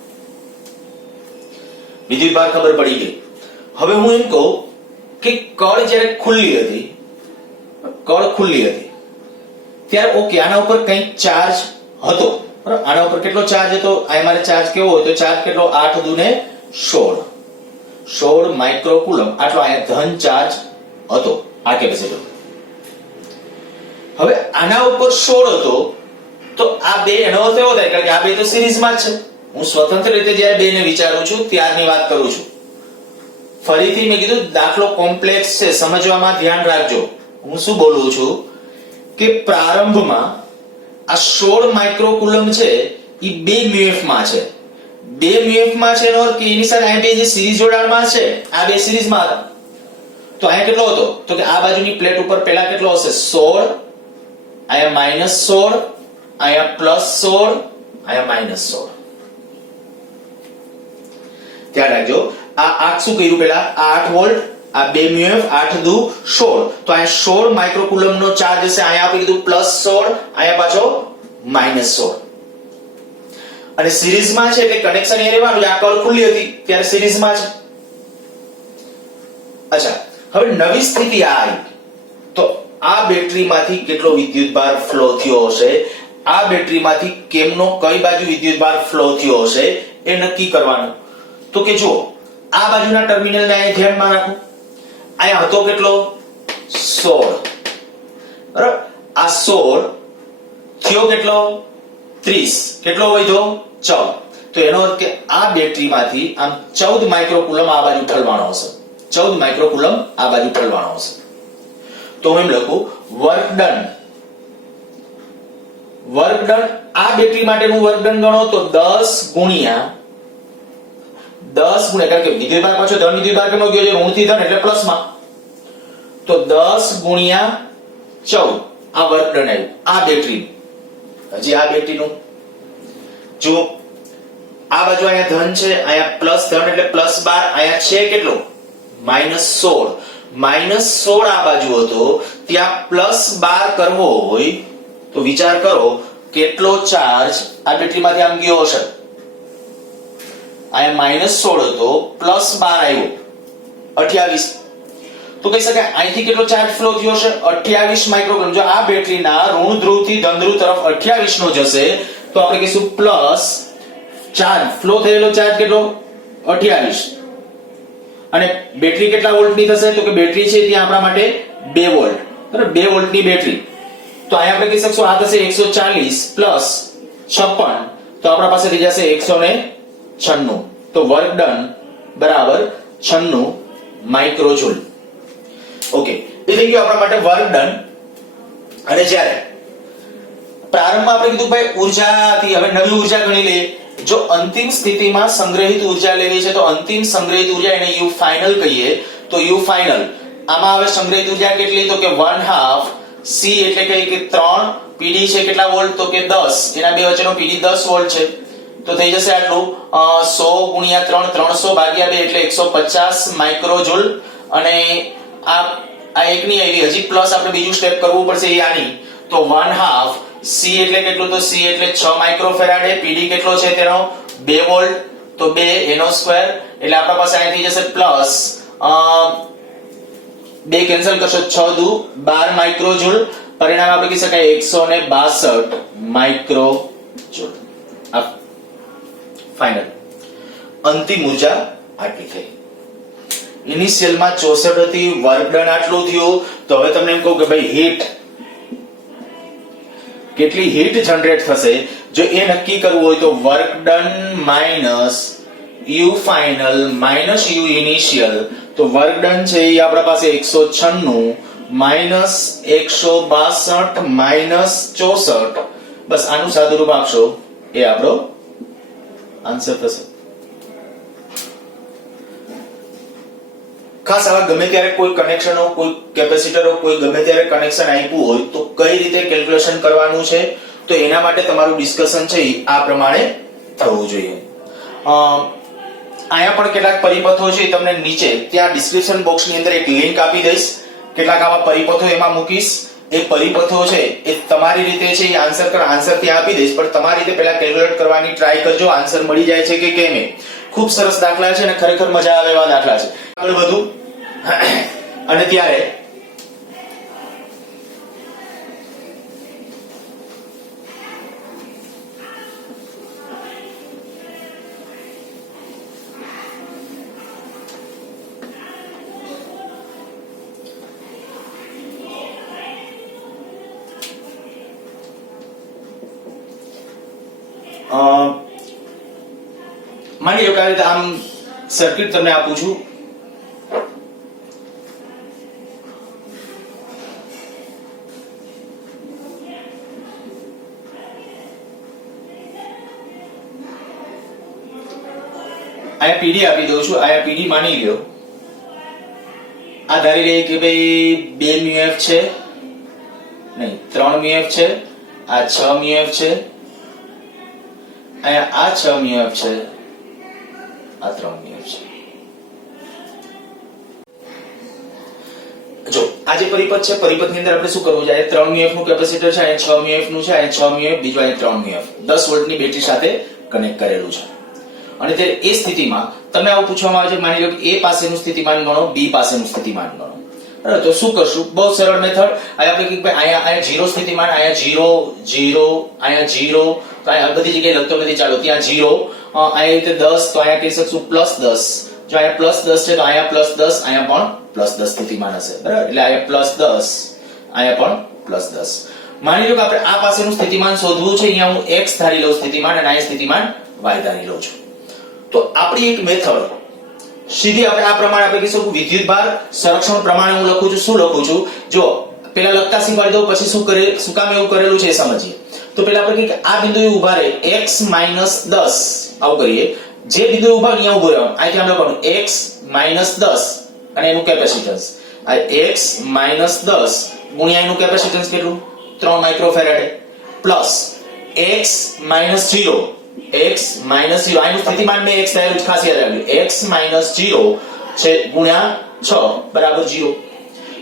વિદ્યુતભાર ખબર પડી ગઈ. હવે હું એમ કહું કે કળ જ્યારે ખુલ્લી હતી ત્યારે ઓકે આના ઉપર કંઈક ચાર્જ હતો, બરાબર? આના ઉપર કેટલો ચાર્જ હતો? આ મારે ચાર્જ કેવો હોય તો ચાર્જ કેટલો? 8 દુને 16 માઇક્રોકુલમ આટલો અહીંયા ધન ચાર્જ હતો આ કેપેસિટર. હવે આના ઉપર 16 હતો તો આ બે એનો અર્થ એવો થાય, કારણ કે આ બે તો સિરીઝમાં જ છે, હું સ્વતંત્ર રીતે જ્યારે બેને વિચારું છું ત્યારની વાત કરું છું. ફરીથી મેં કીધું દાખલો કોમ્પ્લેક્સ છે, સમજવામાં ધ્યાન રાખજો. હું શું બોલું છું કે પ્રારંભમાં આ 16 માઇક્રોકુલમ છે એ 2 મ્યુએફ માં છે. 2 મ્યુએફ માં છે એનો અર્થ કે એની સાથે આ બે જે સિરીઝ જોડાણમાં છે આ બે સિરીઝમાં હતા. તો અહીંયા કેટલો હતો તો કે આ બાજુની પ્લેટ ઉપર પહેલા કેટલો હશે 16, અહીંયા -16, અહીંયા +16, અહીંયા -16. ધ્યાન રાખજો આ શું કર્યું પેલા આ 8 વોલ્ટ આ 2 મ્યુએફ 8 દુ 16 તો અહીંયા 16 માઇક્રોકુલમ નો ચાર્જ હશે. અહીંયા આપણે કીધું +16 અહીંયા પાછો -16 અને સિરીઝમાં છે એટલે કનેક્શન એ રહેવાનું. આ કળ ખુલ્લી હતી ત્યારે સિરીઝમાં છે. અચ્છા હવે નવી સ્થિતિ આ આવી તો આ બેટરીમાંથી કેટલો વિદ્યુતભાર ફ્લો થયો હશે, આ બેટરીમાંથી કેમનો કઈ બાજુ વિદ્યુતભાર ફ્લો થયો હશે એ નક્કી કરવાનું. તો કે જો આ બાજુના ટર્મિનલને અહીં ધ્યાનમાં રાખો. અહીંયા હતો કેટલો 16 બરાબર. આ 16 થયો કેટલો 30, કેટલો વધ્યો 14. તો એનો અર્થ કે આ બેટરીમાંથી આમ 14 માઇક્રોકુલમ આ બાજુ ઠલવાનો હશે. 14 માઇક્રોકુલમ આ બાજુ ઠલવાનો હશે. તો હું એમ લખું વર્ક ડન આ બેટરી માટેનું વર્ક ડન ગણો તો 10 ગુણ્યા કારણ કે વિદ્યુતભાર પાછો ધન વિદ્યુતભાર કેમનો ગયો છે ઋણથી ધન એટલે પ્લસમાં. તો 10 ગુણ્યા 14 આ વર્ક ડન આવ્યું આ બેટરી. હજી આ બેટરીનું જો આ બાજુ અહીંયા ધન છે અહીંયા પ્લસ ધન એટલે +12, અહીંયા છે કેટલો -16. -16 આ બાજુ હતો ત્યાં +12 કરવો હોય તો વિચાર કરો કેટલો ચાર્જ આ બેટરીમાંથી આમ ગયો હશે. અહીંયા -16 હતો +12 આવ્યો 28. તો કહી શકાય અહીંથી કેટલો ચાર્જ ફ્લો થયો હશે 28 માઇક્રોકુલમ. જો આ બેટરીના ઋણ ધ્રુવથી ધન ધ્રુવ તરફ 28 નો જશે તો આપણે કહીશું પ્લસ ચાર્જ ફ્લો થયેલો ચાર્જ કેટલો 28. અને બેટરી કેટલા વોલ્ટની થશે તો કે બેટરી છે ત્યાં આપણા માટે 2 વોલ્ટ બરાબર. 2 વોલ્ટની બેટરી તો અહીંયા આપણે કહી શકશું આ થશે 140 પ્લસ 56 તો આપણા પાસે થઈ જશે 196. તો વર્ક ડન બરાબર 96 માઇક્રોજૂલ. ઓકે એ થઈ ગયું આપણા માટે વર્ક ડન. અને જ્યારે પ્રારંભમાં આપણે કીધું ભાઈ ઉર્જા હતી, હવે નવી ઉર્જા ગણી લઈએ. જો અંતિમ સ્થિતિમાં સંગ્રહિત ઉર્જા લેવી છે તો અંતિમ સંગ્રહિત ઉર્જા એને યુ ફાઇનલ કહીએ. તો યુ ફાઇનલ આમાં હવે સંગ્રહિત ઉર્જા કેટલી તો કે 1/2 c એટલે કે 3 pd છે કેટલા વોલ્ટ તો કે 10. એના બે વચ્ચેનો pd 10 વોલ્ટ છે. તો થઈ જશે આટલું 100 ગુણ્યા 3 300 ભાગ્યા 2 એટલે 150 માઇક્રોજૂલ. અને આ એકની આવી હજી પ્લસ આપણે બીજું સ્ટેપ કરવું પડશે એ આની. તો 1/2 c એટલે કેટલું તો c એટલે 6 માઇક્રોફેરાડે. pd કેટલો છે તેનો 2 વોલ્ટ તો 2 એનો સ્ક્વેર એટલે આપણા પાસે અહીં થઈ જશે પ્લસ 2 કેન્સલ કરશો 6 દુ 12 માઇક્રોજૂલ. પરિણામ આપણે કહી શકાય 162 માઇક્રોજૂલ. આ ફાઇનલ અંતિમ ઉર્જા આટલી થઈ. ઇનિશિયલમાં 64 હતી, વર્ક ડન આટલું થયું. તો હવે તમને એમ કહું કે ભાઈ હીટ કેટલી હીટ જનરેટ થશે જો એ નક્કી કરવું હોય તો work done minus you final minus you initial. તો વર્ક ડન છે એ આપણા પાસે 196 માઈનસ 162 માઈનસ 64. બસ આનું સાદું રૂપ આપશો એ આપણો આન્સર થશે. ખાસ આવા ગમે ત્યારે કોઈ કનેક્શનો કોઈ કેપેસિટરો કોઈ ગમે ત્યારે કનેક્શન આપ્યું હોય તો કઈ રીતે કેલ્ક્યુલેશન કરવાનું છે તો એના માટે તમારું ડિસ્કશન છે આ પ્રમાણે થવું જોઈએ. અહીંયા પણ કેટલાક પરિપથો છે તમને નીચે ત્યાં ડિસ્ક્રિપ્શન બોક્સની અંદર એક લિંક આપી દઈશ. કેટલાક આવા પરિપથો એમાં મૂકીશ. એ પરિપથો છે એ તમારી રીતે છે એ આન્સર ત્યાં આપી દઈશ પણ તમારી રીતે પહેલા કેલ્ક્યુલેટ કરવાની ટ્રાય કરજો આન્સર મળી જાય છે કે કેમ. ખૂબ સરસ દાખલા છે અને ખરેખર મજા આવે એવા દાખલા છે. આગળ વધુ અને ત્યારે માની લો કે આ રીતે આમ સર્કિટ તમને આપું છું, આયા પીડી આપી દઉં છું, આયા પીડી માની લ્યો, આ ધારી લઈએ કે ભાઈ 2 મ્યુએફ છે, નહીં 3 મ્યુએફ છે, આ 6 મ્યુએફ છે, આયા આ 6 મ્યુએફ છે, આ 3 મ્યુએફ છે. જો આ જે પરિપથ છે, પરિપથની અંદર આપણે શું કરવું છે? આ 3 મ્યુએફ નું કેપેસિટર છે, આ 6 મ્યુએફ નું છે, આ 6 મ્યુએફ, બીજું આ 3 મ્યુએફ 10 વોલ્ટની બેટરી સાથે કનેક્ટ કરેલું છે. અને તે એ સ્થિતિમાં તમને આવું પૂછવામાં આવે છે, માની લો કે A પાસેનું સ્થિતિમાન ગણો, B પાસેનું સ્થિતિમાન ગણો. બરાબર, તો શું કરશું? બહુ સરળ મેથડ. આ આપણે કે ભાઈ અહીંયા 0 સ્થિતિમાન, અહીંયા 0 0, અહીંયા 0, તો અહીંયા બધી જગ્યાએ લખતો નથી, ચાલો ત્યાં 0, અહીંયા રીતે 10, તો અહીંયા કહી શકશું +10. જો અહીંયા +10 છે તો અહીંયા +10, અહીંયા પણ +10 સ્થિતિમાન હશે. બરાબર, એટલે અહીંયા +10, અહીંયા પણ +10. માની લો કે આપણે આ પાસેનું સ્થિતિમાન શોધવું છે, અહીંયા હું x ધારી લઉં સ્થિતિમાન અને અહીંયા સ્થિતિમાન y ધારી લઉં છું. તો આપણી એક મેથડ સીધી આપણે આ પ્રમાણે આપણે કહીશું કે વિદ્યુતભાર સંરક્ષણ પ્રમાણે હું લખું છું. શું લખું છું? જો પહેલા લખતા શીખવાડી દઉં, પછી શું કામ એવું કરેલું છે એ સમજીએ. તો પહેલા આપણે કહીએ કે આ બિંદુએ ઊભા રહે x - 10, આવું કરીએ. જે બિંદુએ ઊભા અહીંયા ઊભો રહેવાનું, અહીંથી આમ લખવાનું x - 10 અને એનું કેપેસિટન્સ, આ x - 10 ગુણ્યા એનું કેપેસિટન્સ કેટલું? 3 માઇક્રોફેરાડે, પ્લસ x - 0, x - 0, આનું સ્થિતિમાન મેં x થયેલું ખાસ યાદ રાખજો, x - 0 છે ગુણ્યા 6 બરાબર 0.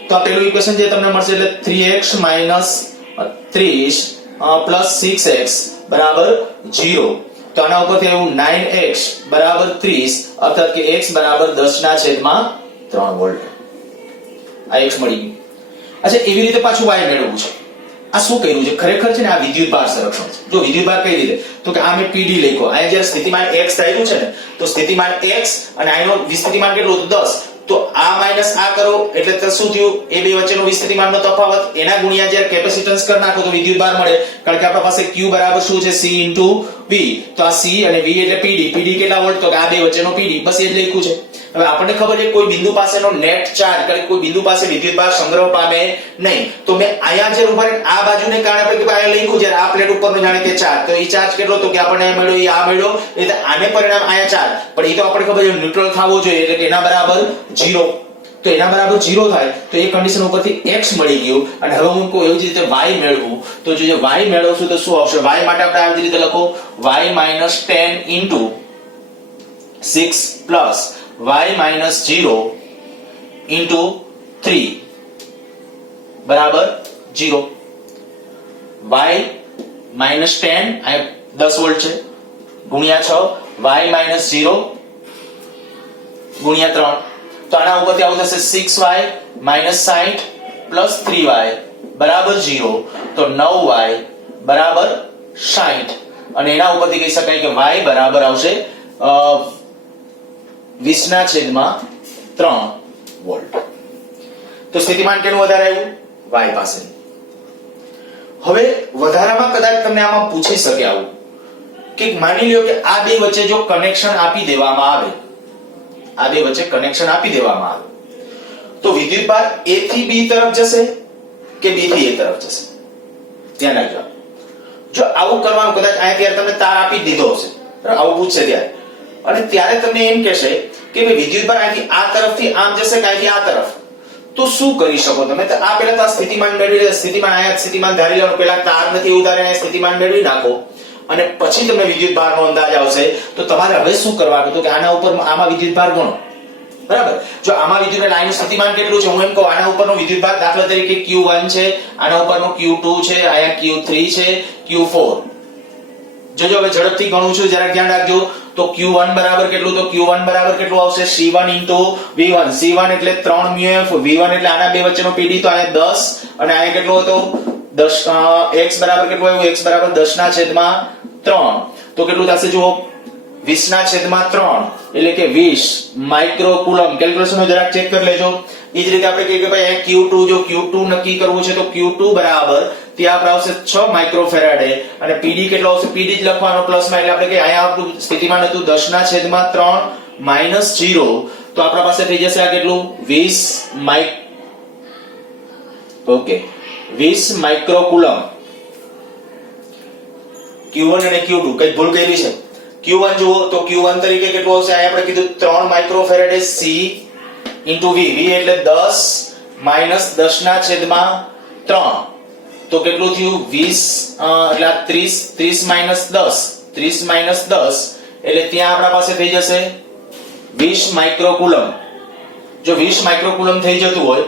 તો આ પેલું ઇક્વેશન જે તમને મળશે એટલે 3x - 30 પ્લસ 6x બરાબર 0. તો આના ઉપરથી એવું 9x બરાબર 30, અર્થાત કે x બરાબર 10/3 વોલ્ટ. આ x મળી ગયું. અચ્છા, એવી રીતે પાછું y મેળવવું છે. આ શું કર્યું છે? ખરેખર છે ને આ વિદ્યુતભાર સંરક્ષણ છે. જો વિદ્યુતભાર કઈ રીતે, તો કે આ મેં PD લખ્યો, અહીંયા જ્યારે સ્થિતિમાન x થયેલું છે ને, તો સ્થિતિમાન x અને આનો વિસ્થિતિમાન કેટલું? 10. તો આ માઈનસ આ કરો એટલે તો શું થયું? એ બે વચ્ચેનો વિસ્થિતિમાનનો તફાવત, એના ગુણ્યા જ્યારે કેપેસિટન્સ કરી નાખો તો વિદ્યુતભાર મળે. કારણ કે આપણા પાસે q બરાબર શું છે? C * V. તો આ C અને V એટલે PD. PD કેટલા વોલ્ટ? તો કે આ બે વચ્ચેનો PD. બસ એ જ લખ્યું છે. હવે આપણને ખબર છે કોઈ બિંદુ પાસેનો નેટ ચાર્જ, એટલે કોઈ બિંદુ પાસે વિદ્યુતભાર સંગ્રહ પામે નહીં. તો મેં અહીંયા જે ઉભા આ બાજુને કારણે આપણે કે અહીંયા લખ્યું છે આ પ્લેટ ઉપરનો જાણે કે ચાર્જ, તો એ ચાર્જ કેટલો? તો કે આપણને આ મળ્યો, એ આ મળ્યો, એટલે આને પરિણામ અહીંયા ચાર્જ. પણ એ તો આપણે ખબર છે ન્યુટ્રલ થવો જોઈએ, એટલે કે એના બરાબર 0. તો એના બરાબર 0 થાય તો એ કન્ડિશન ઉપરથી x મળી ગયું. અને હવે હું કોઈ એવી રીતે y મેળવું, તો જો y મેળવશું તો શું આવશે? y માટે આપણે આવી રીતે લખો, y - 10 * 6 પ્લસ y - 0 * 3 બરાબર 0. y - 10 આ 10 વોલ્ટ છે ગુણ્યા 6, y - 0 ગુણ્યા 3, તો આના ઉપરથી આવું થશે 6y - 60 પ્લસ 3y બરાબર 0. તો 9y બરાબર 60 અને એના ઉપરથી કહી શકાય કે y બરાબર આવશે 20/3 વોલ્ટ. તો સ્થિતિમાન કેનું વધારે આવ્યું? y પાસે. હવે વધારામાં કદાચ તમને આમાં પૂછી શકે આવું કે માની લ્યો કે આ બે વચ્ચે જો કનેક્શન આપી દેવામાં આવે, આ બે વચ્ચે કનેક્શન આપી દેવામાં આવે તો વિદ્યુતભાર A થી B તરફ જશે કે B થી A તરફ જશે? ધ્યાન રાખજો. જો આવું કરવાનું, કદાચ અહીંયા ત્યારે તમને તાર આપી દીધો હશે, બરાબર, આવું પૂછશે ત્યારે, અને ત્યારે તમને એમ કહેશે કે ભાઈ વિદ્યુતભાર અહીંથી આ તરફથી આમ જશે કે અહીંથી આ તરફ, તો શું કરી શકો તમે? તો આ પહેલા તો આ સ્થિતિમાન મેળવી લે, સ્થિતિમાન અહીંયા સ્થિતિમાન ધારી લેવાનું, પહેલા તાર નથી એવું ધારે અહીંયા સ્થિતિમાન મેળવી નાખો અને પછી તમને વિદ્યુતભારનો અંદાજ આવશે. તો તમારે હવે શું કરવાનું? તો કે આના ઉપર આમાં વિદ્યુતભાર ગણો, બરાબર. જો આમાં વિદ્યુત લાઈનનું સ્થિતિમાન કેટલું છે હું એમ કહું, આના ઉપરનો વિદ્યુતભાર દાખલા તરીકે Q1 છે, આના ઉપરનો Q2 છે, અહીંયા Q3 છે, Q4. જોજો હવે ઝડપથી ગણું છું, જરા ધ્યાન રાખજો. તો Q1 બરાબર કેટલું? તો Q1 બરાબર કેટલું આવશે? C1 * V1. C1 એટલે 3 મ્યુએફ, V1 એટલે આના બે વચ્ચેનો PD, તો અહીંયા 10 અને અહીંયા કેટલો હતો? 10. x બરાબર કેટલું આવ્યું? x બરાબર 10/3. તો કેટલું થશે? જુઓ 20/3 એટલે કે 20 માઇક્રોકુલમ. કેલ્ક્યુલેશન જરાક ચેક કરી લેજો. એ જ રીતે આપણે કહીએ કે ભાઈ Q2, જો Q2 નક્કી કરવું છે તો Q2 બરાબર ત્યાં આપણે આવશે 6 માઇક્રોફેરાડે અને પીડી કેટલો આવશે પીડી જ લખવાનો પ્લસમાં એટલે આપણે કે અહીંયા આપણું સ્થિતિમાન હતું 10/3 માઈનસ 0 તો આપણા પાસે થઈ જશે આ કેટલું 20 માઇક્રોકુલમ Q1 અને Q2 કઈ ભૂલ કરી છે Q1 જુઓ તો Q1 તરીકે કેટલું આવશે અહીંયા આપણે કીધું 3 માઇક્રોફેરાડે C into V V એટલે 10 માઈનસ 10/3 તો કેટલું થયું 20 એટલે 30 માઈનસ 10 એટલે ત્યાં આપણા પાસે થઈ જશે 20 માઇક્રોકુલમ જો 20 માઇક્રોકુલમ થઈ જતું હોય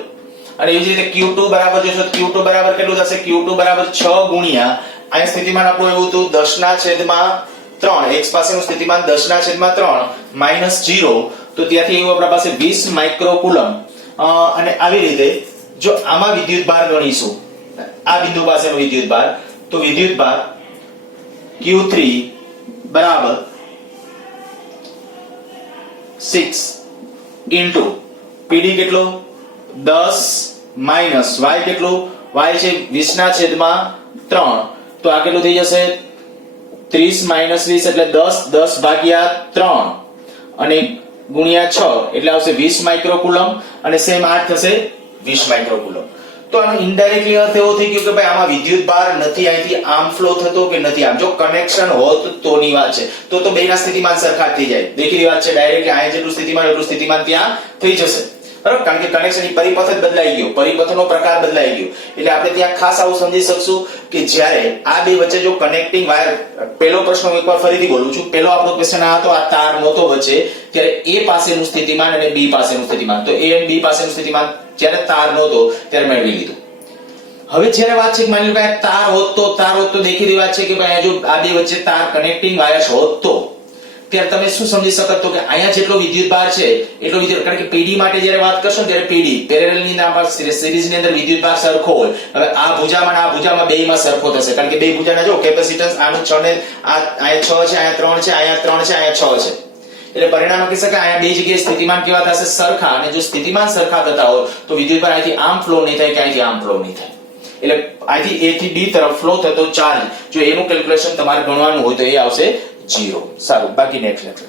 અને એવી જ રીતે Q2 બરાબર જોશો Q2 બરાબર કેટલું થશે Q2 બરાબર 6 ગુણ્યા અહીં સ્થિતિમાન આપણું એવું હતું 10/3 x પાસેનું સ્થિતિમાન 10/3 માઈનસ 0 તો ત્યાંથી એવું આપણા પાસે 20 માઇક્રોકુલમ અને આવી રીતે જો આમાં વિદ્યુત ભાર ગણીશું આ બિંદુ પાસેનો વિદ્યુત ભાર તો વિદ્યુત ભાર Q3 બરાબર 6 ઇન્ટુ PD કેટલો 10 માઈનસ y કેટલું y છે 20/3 તો આ કેટલું થઈ જશે 30 માઈનસ 20 એટલે 10/3 અને ગુણ્યા 6 એટલે આવશે 20 માઇક્રોકુલમ અને સેમ 8 થશે 20 માઇક્રોકુલમ તો આનો ઇનડાયરેક્ટલી અર્થ એવો થઈ ગયો કે ભાઈ આમાં વિદ્યુત ભાર નથી અહીંથી આમ ફ્લો થતો કે નથી આમ જો કનેક્શન હોત તોની વાત છે તો બેના સ્થિતિમાન સરખા થઈ જાય દેખીતી વાત છે ડાયરેક્ટલી આ જેટલું સ્થિતિમાન એટલું સ્થિતિમાન ત્યાં થઈ જશે બરાબર કારણ કે કનેક્શનની પરિપથ જ બદલાઈ ગયો પરિપથનો પ્રકાર બદલાઈ ગયો એટલે આપણે ત્યાં ખાસ આવું સમજી શકશું કે જ્યારે આ બે વચ્ચે જો કનેક્ટિંગ વાયર પહેલો પ્રશ્ન હું એકવાર ફરીથી બોલું છું પહેલો આપણો ક્વેશ્ચન આ હતો આ તાર નહોતો વચ્ચે ત્યારે A પાસેનું સ્થિતિમાન અને B પાસેનું સ્થિતિમાન તો A અને B પાસેનું સ્થિતિમાન જ્યારે તાર નહોતો ત્યારે મેળવી લીધું હવે જ્યારે વાત છે કે માની લો કે તાર હોત તો દેખીતી વાત છે કે ભાઈ જો આ બે વચ્ચે તાર કનેક્ટિંગ વાયર્સ હોત તો ત્યારે તમે શું સમજી શકો તો કે અહીંયા જેટલો વિદ્યુત ભાર છે એટલો વિદ્યુત કારણ કે PD માટે જ્યારે વાત કરશો ત્યારે PD પેરેલલ ની અંદર સિરીઝ ની અંદર વિદ્યુત ભાર સરખો હોય હવે આ ભુજામાં અને આ ભુજામાં બેયમાં સરખો થશે કારણ કે બે ભુજાના જો કેપેસિટન્સ આનું 6 ને આ અહીંયા 6 છે અહીંયા 3 છે અહીંયા 3 છે અહીંયા 6 છે એટલે પરિણામ કહી શકાય અહીંયા બે જગ્યાએ સ્થિતિમાન કેવા થશે સરખા અને જો સ્થિતિમાન સરખા થતા હોય તો વિદ્યુત ભાર અહીંથી આમ ફ્લો નહીં થાય કે અહીંથી આમ ફ્લો નહીં થાય એટલે અહીંથી A થી B તરફ ફ્લો થતો ચાર્જ જો એનું કેલ્ક્યુલેશન તમારે ગણવાનું હોય તો એ આવશે 0 સારું બાકી નેક્સ્ટ લેક્ચર